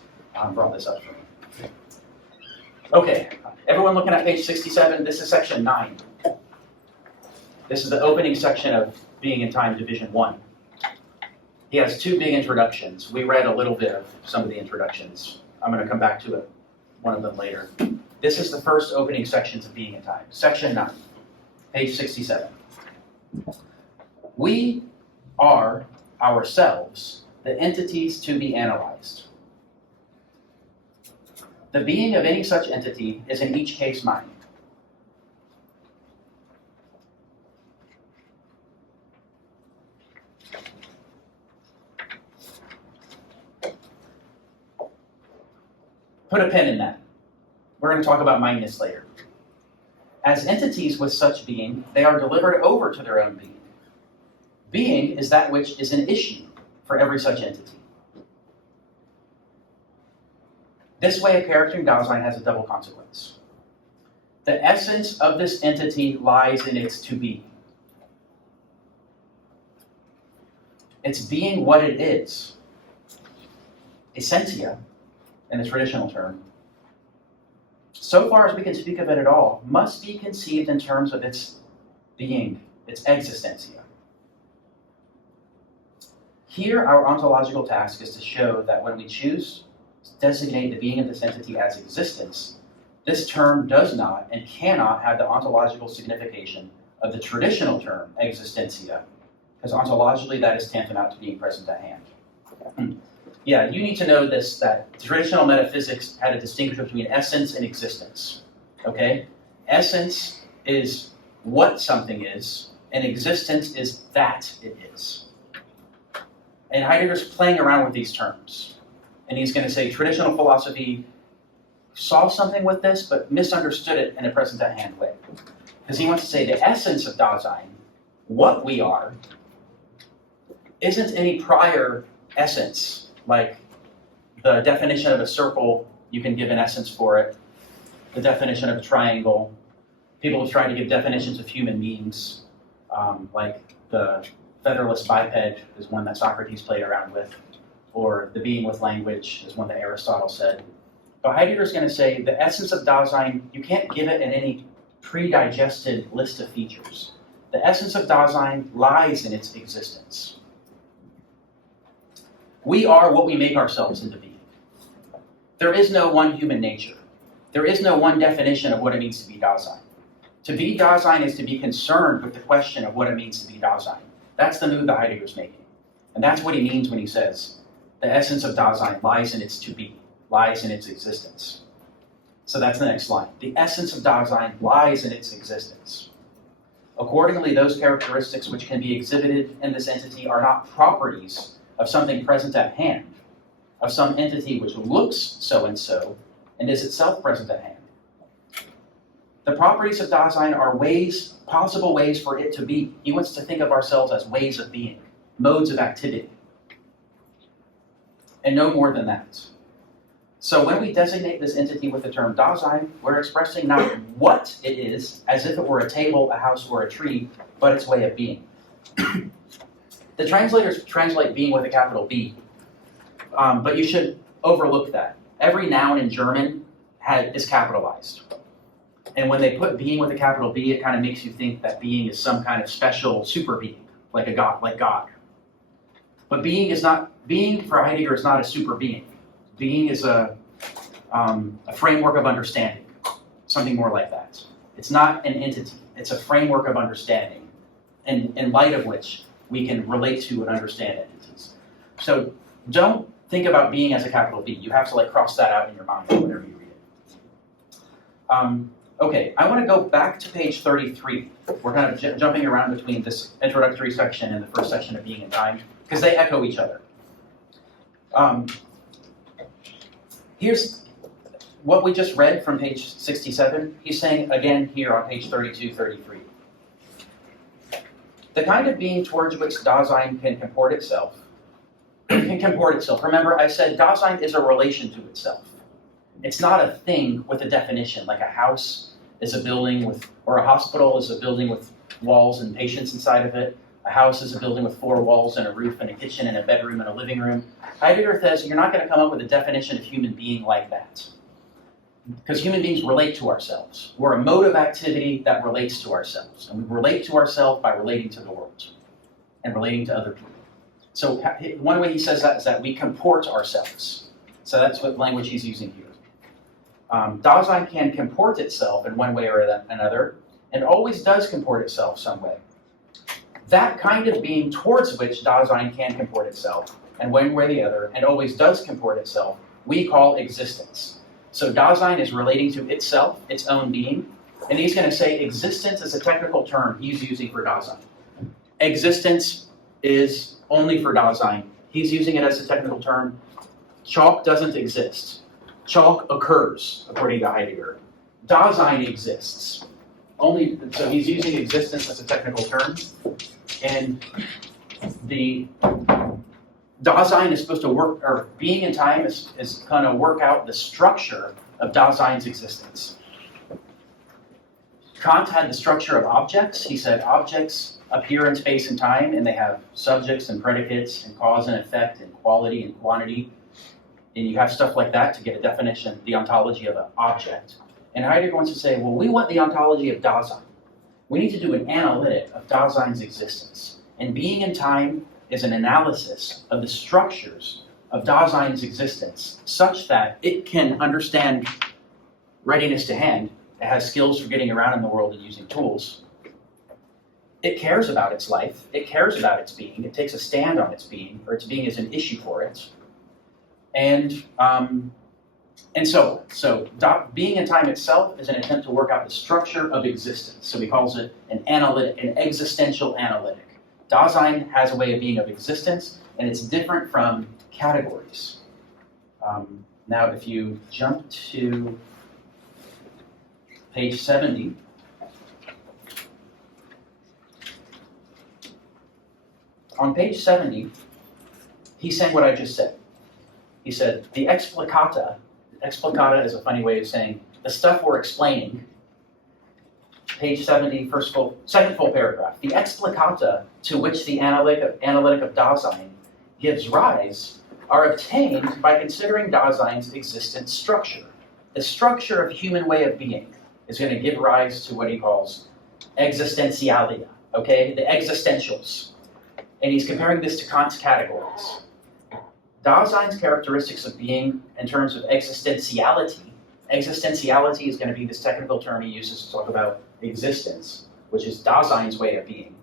brought this up for me. Okay, everyone looking at page 67, this is section 9. This is the opening section of Being in Time, Division 1. He has two big introductions. We read a little bit of some of the introductions. I'm going to come back to it, one of them later. This is the first opening sections of Being in Time. Section 9, page 67. We are ourselves the entities to be analyzed. The being of any such entity is in each case mine. Put a pin in that. We're going to talk about mindness later. As entities with such being, they are delivered over to their own being. Being is that which is an issue for every such entity. This way of charactering Dasein has a double consequence. The essence of this entity lies in its to be. It's being what it is. Essentia, in the traditional term, so far as we can speak of it at all, must be conceived in terms of its being, its existentia. Here, our ontological task is to show that when we choose to designate the being of this entity as existence, this term does not and cannot have the ontological signification of the traditional term existentia, because ontologically that is tantamount to being present at hand. Yeah, you need to know this, that traditional metaphysics had a distinction between essence and existence, okay? Essence is what something is, and existence is that it is. And Heidegger's playing around with these terms. And he's going to say traditional philosophy saw something with this, but misunderstood it in a present at hand way. Because he wants to say the essence of Dasein, what we are, isn't any prior essence. Like the definition of a circle, you can give an essence for it. The definition of a triangle. People have tried to give definitions of human beings, like the Federalist biped is one that Socrates played around with, or the being with language is one that Aristotle said. But Heidegger is going to say the essence of Dasein, you can't give it in any pre-digested list of features. The essence of Dasein lies in its existence. We are what we make ourselves into being. There is no one human nature. There is no one definition of what it means to be Dasein. To be Dasein is to be concerned with the question of what it means to be Dasein. That's the move that Heidegger's making. And that's what he means when he says, the essence of Dasein lies in its to be, lies in its existence. So that's the next line. The essence of Dasein lies in its existence. Accordingly, those characteristics which can be exhibited in this entity are not properties of something present at hand, of some entity which looks so-and-so and is itself present at hand. The properties of Dasein are ways, possible ways for it to be. He wants to think of ourselves as ways of being, modes of activity. and no more than that. So when we designate this entity with the term Dasein, we're expressing not what it is, as if it were a table, a house, or a tree, but its way of being. The translators translate being with a capital B, but you should overlook that. Every noun in German is capitalized. And when they put being with a capital B, it kind of makes you think that being is some kind of special super being, like a god, like God. But being for Heidegger is not a super being. Being is a framework of understanding, something more like that. It's not an entity, it's a framework of understanding, and in light of which we can relate to and understand entities. So don't think about being as a capital B. You have to like cross that out in your mind whenever you read it. Okay, I want to go back to page 33. We're kind of jumping around between this introductory section and the first section of Being and Time, because they echo each other. Here's what we just read from page 67. He's saying again here on page 32, 33. The kind of being towards which Dasein can comport itself. Remember, I said Dasein is a relation to itself. It's not a thing with a definition, like a house is a building with, or a hospital is a building with walls and patients inside of it. A house is a building with 4 walls and a roof and a kitchen and a bedroom and a living room. Heidegger says you're not going to come up with a definition of human being like that. Because human beings relate to ourselves. We're a mode of activity that relates to ourselves. And we relate to ourselves by relating to the world and relating to other people. So one way he says that is that we comport ourselves. So that's what language he's using here. Dasein can comport itself in one way or another, and always does comport itself some way. That kind of being towards which Dasein can comport itself, and one way or the other, and always does comport itself, we call existence. So Dasein is relating to itself, its own being, and he's going to say existence is a technical term he's using for Dasein. Existence is only for Dasein. He's using it as a technical term. Chalk doesn't exist. Chalk occurs, according to Heidegger. Dasein exists. So he's using existence as a technical term. And the Dasein is supposed to work, or being in time is going to work out the structure of Dasein's existence. Kant had the structure of objects. He said objects appear in space and time, and they have subjects and predicates and cause and effect and quality and quantity. And you have stuff like that to get a definition, the ontology of an object. And Heidegger wants to say, well, we want the ontology of Dasein. We need to do an analytic of Dasein's existence. And being in time is an analysis of the structures of Dasein's existence such that it can understand readiness to hand. It has skills for getting around in the world and using tools. It cares about its life. It cares about its being. It takes a stand on its being, or its being is an issue for it. And so being in time itself is an attempt to work out the structure of existence. So he calls it an analytic, an existential analytic. Dasein has a way of being of existence, and it's different from categories. Now, if you jump to page 70, on page 70, he's saying what I just said. He said, the explicata is a funny way of saying the stuff we're explaining. Page 70, second full paragraph. The explicata to which the analytic of Dasein gives rise are obtained by considering Dasein's existence structure. The structure of human way of being is going to give rise to what he calls existentialia, okay? The existentials. And he's comparing this to Kant's categories. Dasein's characteristics of being in terms of existentiality. Existentiality is going to be this technical term he uses to talk about existence, which is Dasein's way of being.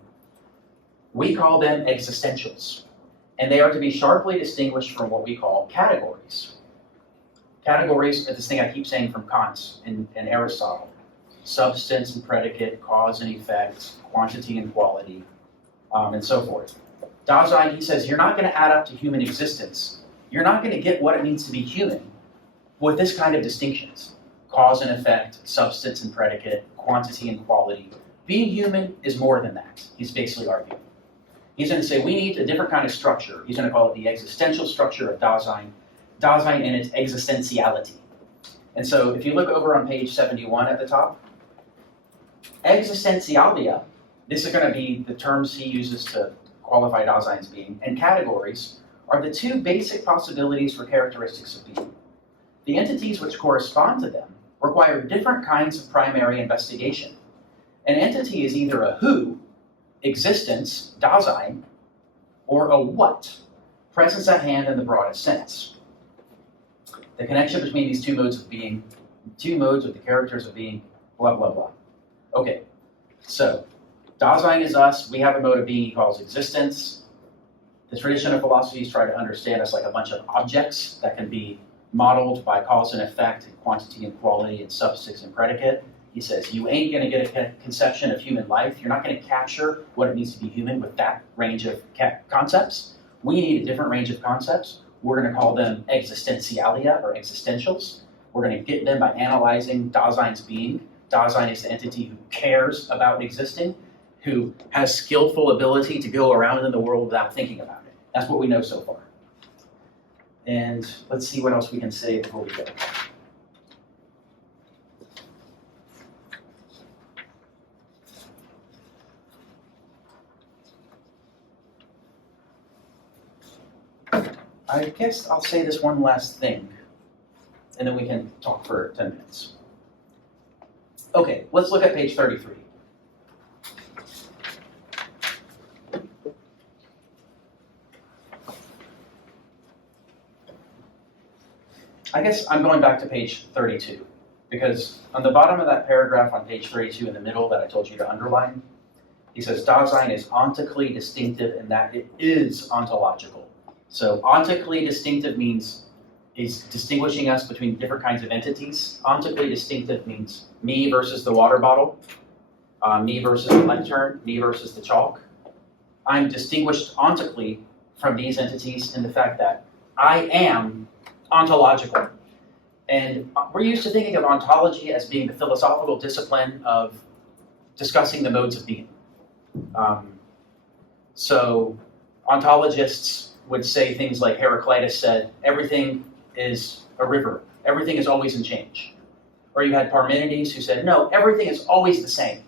We call them existentials, and they are to be sharply distinguished from what we call categories. Categories are this thing I keep saying from Kant and Aristotle. Substance and predicate, cause and effect, quantity and quality, and so forth. Dasein, he says, you're not going to add up to human existence. You're not going to get what it means to be human with this kind of distinctions. Cause and effect, substance and predicate, quantity and quality. Being human is more than that, he's basically arguing. He's going to say we need a different kind of structure. He's going to call it the existential structure of Dasein, Dasein and its existentiality. And so if you look over on page 71 at the top, existentialia, this is going to be the terms he uses to qualify Dasein's being, and categories are the two basic possibilities for characteristics of being. The entities which correspond to them require different kinds of primary investigation. An entity is either a who, existence, Dasein, or a what, presence at hand in the broadest sense. The connection between these two modes of being, two modes of the characters of being, blah, blah, blah. Okay, so Dasein is us, we have a mode of being he calls existence. The tradition of philosophies try to understand us like a bunch of objects that can be modeled by cause and effect, and quantity and quality, and substance and predicate. He says, you ain't going to get a conception of human life. You're not going to capture what it means to be human with that range of concepts. We need a different range of concepts. We're going to call them existentialia or existentials. We're going to get them by analyzing Dasein's being. Dasein is the entity who cares about existing, who has skillful ability to go around in the world without thinking about it. That's what we know so far. And let's see what else we can say before we go. I guess I'll say this one last thing, and then we can talk for 10 minutes. Okay, let's look at page 33. I guess I'm going back to page 32, because on the bottom of that paragraph on page 32 in the middle that I told you to underline, he says Dasein is ontically distinctive in that it is ontological. So ontically distinctive means is distinguishing us between different kinds of entities. Ontically distinctive means me versus the water bottle, me versus the lectern, me versus the chalk. I'm distinguished ontically from these entities in the fact that I am ontological. And we're used to thinking of ontology as being the philosophical discipline of discussing the modes of being. So ontologists would say things like Heraclitus said, everything is a river, everything is always in change. Or you had Parmenides who said, no, everything is always the same.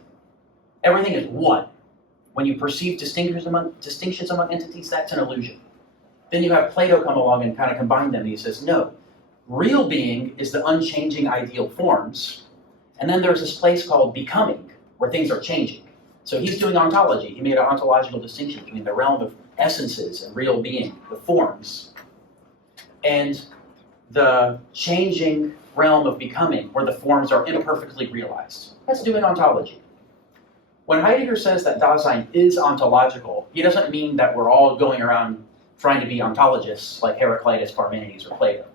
Everything is one. When you perceive distinctions among entities, that's an illusion. Then you have Plato come along and kind of combine them. He says, no, real being is the unchanging ideal forms. And then there's this place called becoming, where things are changing. So he's doing ontology. He made an ontological distinction between the realm of essences and real being, the forms, and the changing realm of becoming, where the forms are imperfectly realized. That's doing ontology. When Heidegger says that Dasein is ontological, he doesn't mean that we're all going around trying to be ontologists like Heraclitus, Parmenides, or Plato.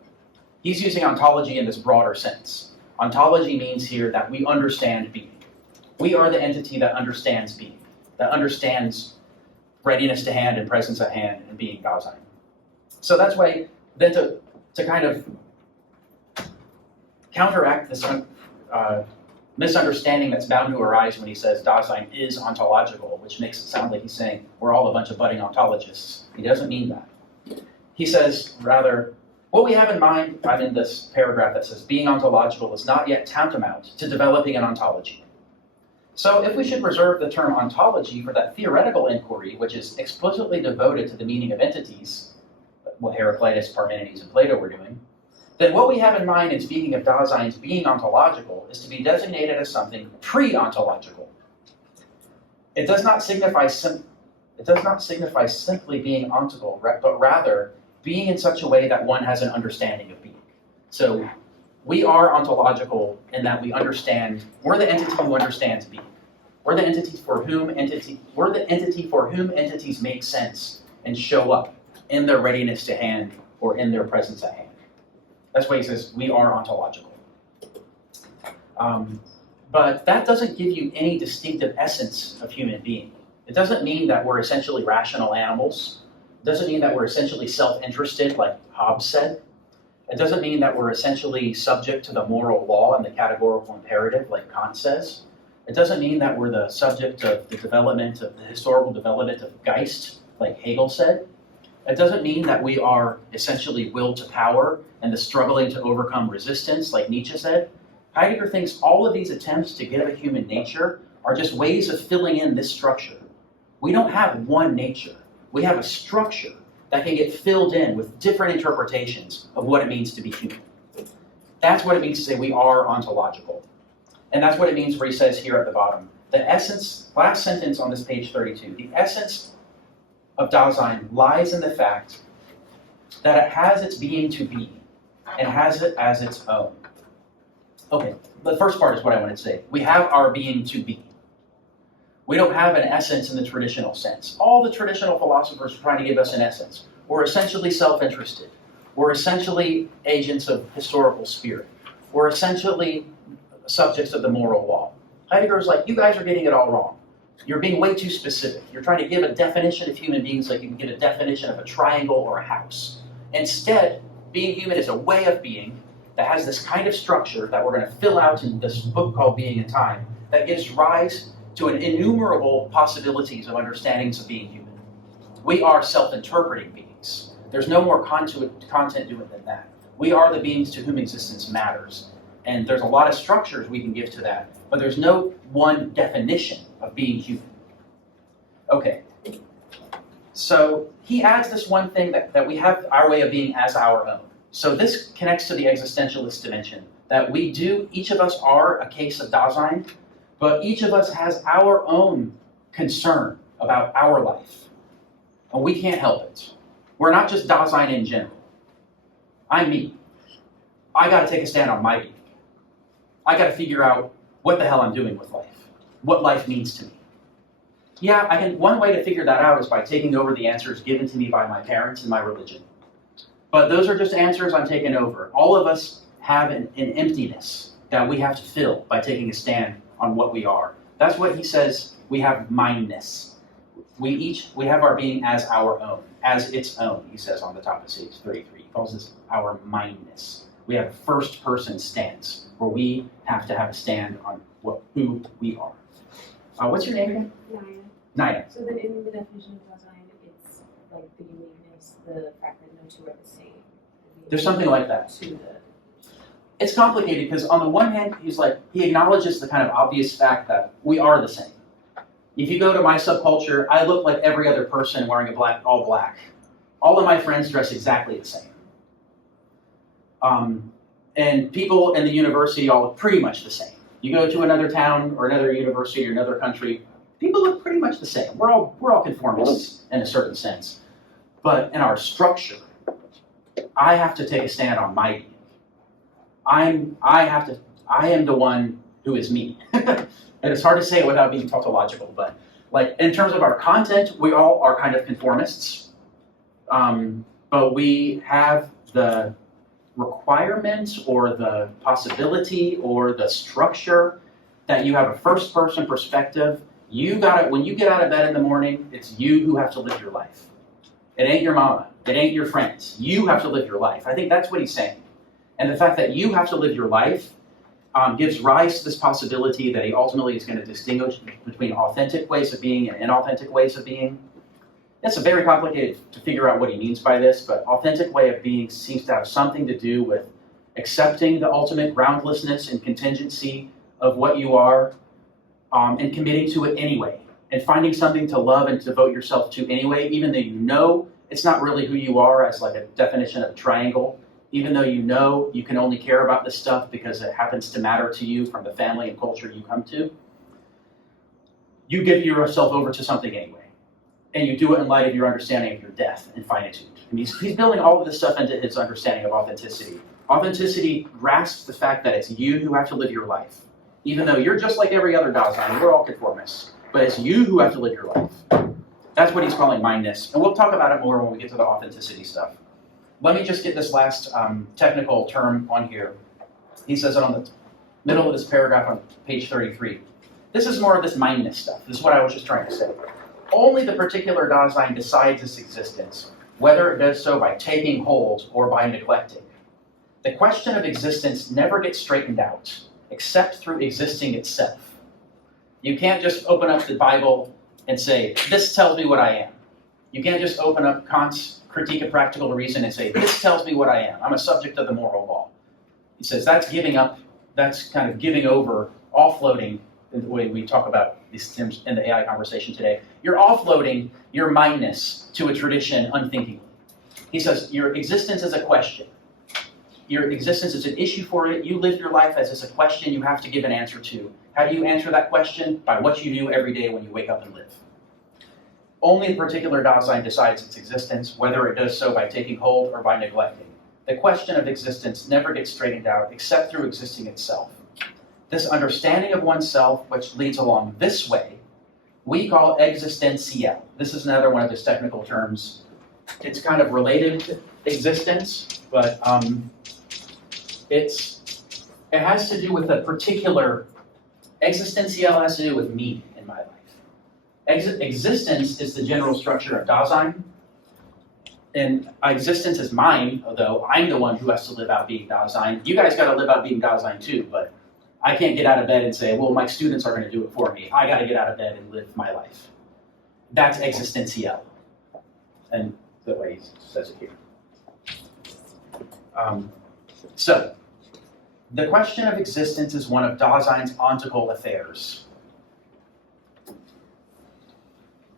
He's using ontology in this broader sense. Ontology means here that we understand being. We are the entity that understands being, that understands readiness to hand and presence at hand and being Dasein. So that's why, then to kind of counteract this misunderstanding that's bound to arise when he says Dasein is ontological, which makes it sound like he's saying we're all a bunch of budding ontologists. He doesn't mean that. He says, rather, what we have in mind, I'm in this paragraph that says being ontological is not yet tantamount to developing an ontology. So if we should reserve the term ontology for that theoretical inquiry, which is explicitly devoted to the meaning of entities, what Heraclitus, Parmenides, and Plato were doing, then what we have in mind in speaking of Dasein's being ontological is to be designated as something pre-ontological. It does not signify simply being ontical, but rather being in such a way that one has an understanding of being. So we are ontological in that we understand, we're the entity who understands being. We're the entity for whom entities make sense and show up in their readiness to hand or in their presence at hand. That's why he says we are ontological. But that doesn't give you any distinctive essence of human being. It doesn't mean that we're essentially rational animals. It doesn't mean that we're essentially self-interested, like Hobbes said. It doesn't mean that we're essentially subject to the moral law and the categorical imperative, like Kant says. It doesn't mean that we're the subject of the historical development of Geist like Hegel said. It doesn't mean that we are essentially will to power and the struggling to overcome resistance, like Nietzsche said. Heidegger thinks all of these attempts to give a human nature are just ways of filling in this structure. We don't have one nature. We have a structure that can get filled in with different interpretations of what it means to be human. That's what it means to say we are ontological. And that's what it means where he says here at the bottom, the essence, last sentence on this page 32, the essence of Dasein lies in the fact that it has its being to be and has it as its own. Okay, the first part is what I want to say. We have our being to be. We don't have an essence in the traditional sense. All the traditional philosophers are trying to give us an essence. We're essentially self-interested. We're essentially agents of historical spirit. We're essentially subjects of the moral law. Heidegger is like, you guys are getting it all wrong. You're being way too specific. You're trying to give a definition of human beings like you can give a definition of a triangle or a house. Instead, being human is a way of being that has this kind of structure that we're going to fill out in this book called Being and Time that gives rise to an innumerable possibilities of understandings of being human. We are self-interpreting beings. There's no more content to it than that. We are the beings to whom existence matters. And there's a lot of structures we can give to that, but there's no one definition of being human. Okay. So he adds this one thing that we have our way of being as our own. So this connects to the existentialist dimension, that we do, each of us are a case of Dasein, but each of us has our own concern about our life. And we can't help it. We're not just Dasein in general. I'm me. I got to take a stand on my being. I got to figure out what the hell I'm doing with life, what life means to me. Yeah, one way to figure that out is by taking over the answers given to me by my parents and my religion. But those are just answers I'm taking over. All of us have an emptiness that we have to fill by taking a stand on what we are. That's what he says, we have mindness. We have our being as our own, as its own, he says on the top of page 33. He calls this our mindness. We have a first person stance, where we have to have a stand on who we are. What's your name again? Naya. Naya. So then in the definition of Dasein, it's like the uniqueness, the fact that no two are the same. There's something like that. It's complicated because on the one hand, he acknowledges the kind of obvious fact that we are the same. If you go to my subculture, I look like every other person wearing all black. All of my friends dress exactly the same. And people in the university all look pretty much the same. You go to another town or another university or another country, people look pretty much the same. We're all conformists in a certain sense. But in our structure, I have to take a stand on my being. I am the one who is me. And it's hard to say it without being tautological, but like in terms of our content, we all are kind of conformists. But we have the requirement or the possibility or the structure that you have a first person perspective. When you get out of bed in the morning, it's you who have to live your life. It ain't your mama. It ain't your friends. You have to live your life. I think that's what he's saying. And the fact that you have to live your life gives rise to this possibility that he ultimately is going to distinguish between authentic ways of being and inauthentic ways of being. It's very complicated to figure out what he means by this, but authentic way of being seems to have something to do with accepting the ultimate groundlessness and contingency of what you are, and committing to it anyway, and finding something to love and devote yourself to anyway, even though you know it's not really who you are as like a definition of a triangle, even though you know you can only care about this stuff because it happens to matter to you from the family and culture you come to. You give yourself over to something anyway. And you do it in light of your understanding of your death and finitude. And he's building all of this stuff into his understanding of authenticity. Authenticity grasps the fact that it's you who have to live your life. Even though you're just like every other Dasein, we're all conformists. But it's you who have to live your life. That's what he's calling mindness. And we'll talk about it more when we get to the authenticity stuff. Let me just get this last technical term on here. He says it on the middle of this paragraph on page 33. This is more of this mindness stuff. This is what I was just trying to say. Only the particular Dasein decides its existence, whether it does so by taking hold or by neglecting. The question of existence never gets straightened out, except through existing itself. You can't just open up the Bible and say, this tells me what I am. You can't just open up Kant's Critique of Practical Reason and say, this tells me what I am. I'm a subject of the moral law. He says that's giving up, that's kind of giving over, offloading, in the way we talk about these terms in the AI conversation today. You're offloading your mindness to a tradition unthinkingly. He says your existence is a question. Your existence is an issue for it. You live your life as it's a question you have to give an answer to. How do you answer that question? By what you do every day when you wake up and live. Only the particular Dasein decides its existence, whether it does so by taking hold or by neglecting. The question of existence never gets straightened out except through existing itself. This understanding of oneself, which leads along this way, we call existentiel. This is another one of his technical terms. It's kind of related to existence, but it has to do with a particular, existentiel has to do with me in my life. Existence is the general structure of Dasein, and existence is mine, although I'm the one who has to live out being Dasein. You guys got to live out being Dasein too, but I can't get out of bed and say, well, my students are going to do it for me. I got to get out of bed and live my life. That's existentiel, and the way he says it here. So, the question of existence is one of Dasein's ontical affairs.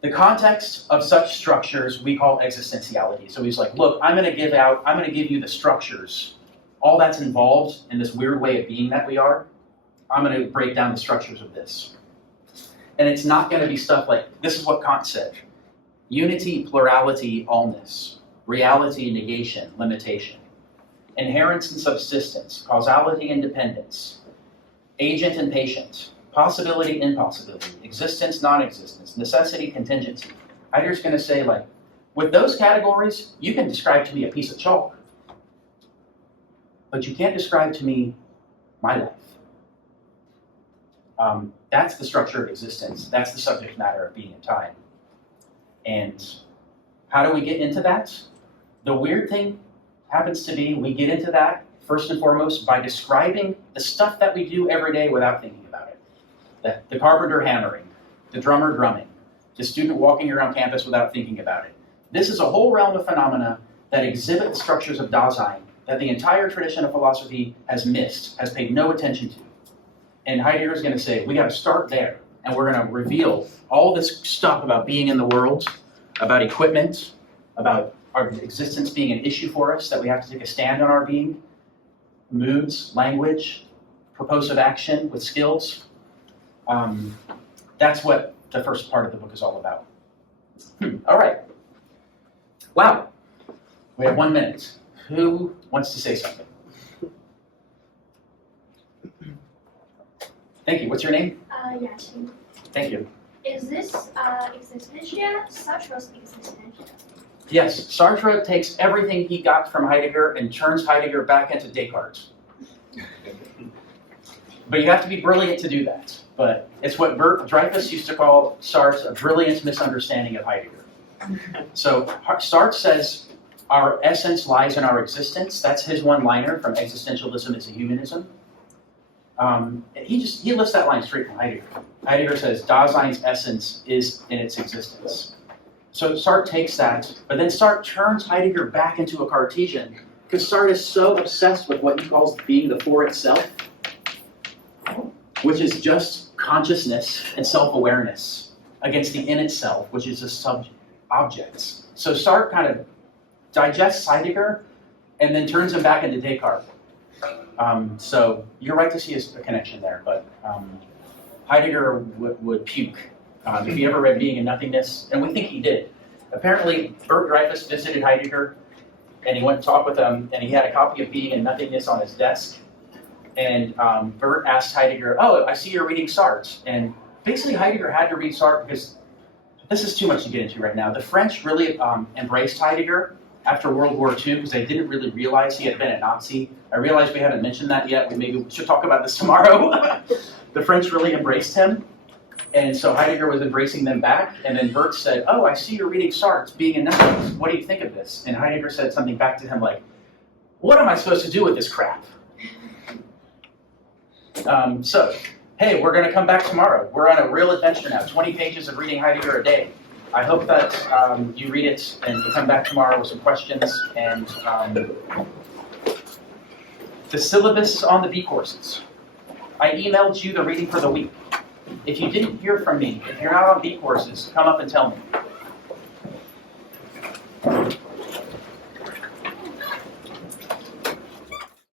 The context of such structures we call existentiality. So he's like, look, I'm going to give you the structures. All that's involved in this weird way of being that we are, I'm going to break down the structures of this. And it's not going to be stuff like, this is what Kant said. Unity, plurality, allness. Reality, negation, limitation. Inherence and subsistence. Causality and dependence. Agent and patient. Possibility, impossibility, existence, non-existence, necessity, contingency. Heidegger's going to say, like, with those categories, you can describe to me a piece of chalk, but you can't describe to me my life. That's the structure of existence. That's the subject matter of being in time. And how do we get into that? The weird thing happens to be we get into that, first and foremost, by describing the stuff that we do every day without thinking about it. The carpenter hammering, the drummer drumming, the student walking around campus without thinking about it. This is a whole realm of phenomena that exhibit the structures of Dasein that the entire tradition of philosophy has missed, has paid no attention to. And Heidegger is going to say, we got to start there, and we're going to reveal all this stuff about being in the world, about equipment, about our existence being an issue for us, that we have to take a stand on our being, moods, language, propulsive action with skills. That's what the first part of the book is all about. All right. Wow. We have 1 minute. Who wants to say something? Thank you. What's your name? Yasin. Thank you. Is this existentia Sartre's existentia? Yes, Sartre takes everything he got from Heidegger and turns Heidegger back into Descartes. But you have to be brilliant to do that. But it's what Bert Dreyfus used to call Sartre a brilliant misunderstanding of Heidegger. So Sartre says our essence lies in our existence. That's his one-liner from Existentialism is a Humanism. He lifts that line straight from Heidegger. Heidegger says Dasein's essence is in its existence. So Sartre takes that, but then Sartre turns Heidegger back into a Cartesian because Sartre is so obsessed with what he calls being the for itself, which is just consciousness and self-awareness against the in itself, which is just objects. So Sartre kind of digests Heidegger and then turns him back into Descartes. So you're right to see a connection there, but Heidegger would puke. If you ever read Being and Nothingness, and we think he did. Apparently, Bert Dreyfus visited Heidegger, and he went to talk with him, and he had a copy of Being and Nothingness on his desk. And Bert asked Heidegger, oh, I see you're reading Sartre. And basically Heidegger had to read Sartre because this is too much to get into right now. The French really embraced Heidegger after World War II because they didn't really realize he had been a Nazi. I realize we haven't mentioned that yet. Maybe we should talk about this tomorrow. The French really embraced him. And so Heidegger was embracing them back. And then Bert said, oh, I see you're reading Sartre, Being and Nothingness. What do you think of this? And Heidegger said something back to him like, what am I supposed to do with this crap? So, hey, we're going to come back tomorrow. We're on a real adventure now, 20 pages of reading Heidegger a day. I hope that you read it and you come back tomorrow with some questions. And the syllabus on the B courses. I emailed you the reading for the week. If you didn't hear from me, if you're not on B courses, come up and tell me.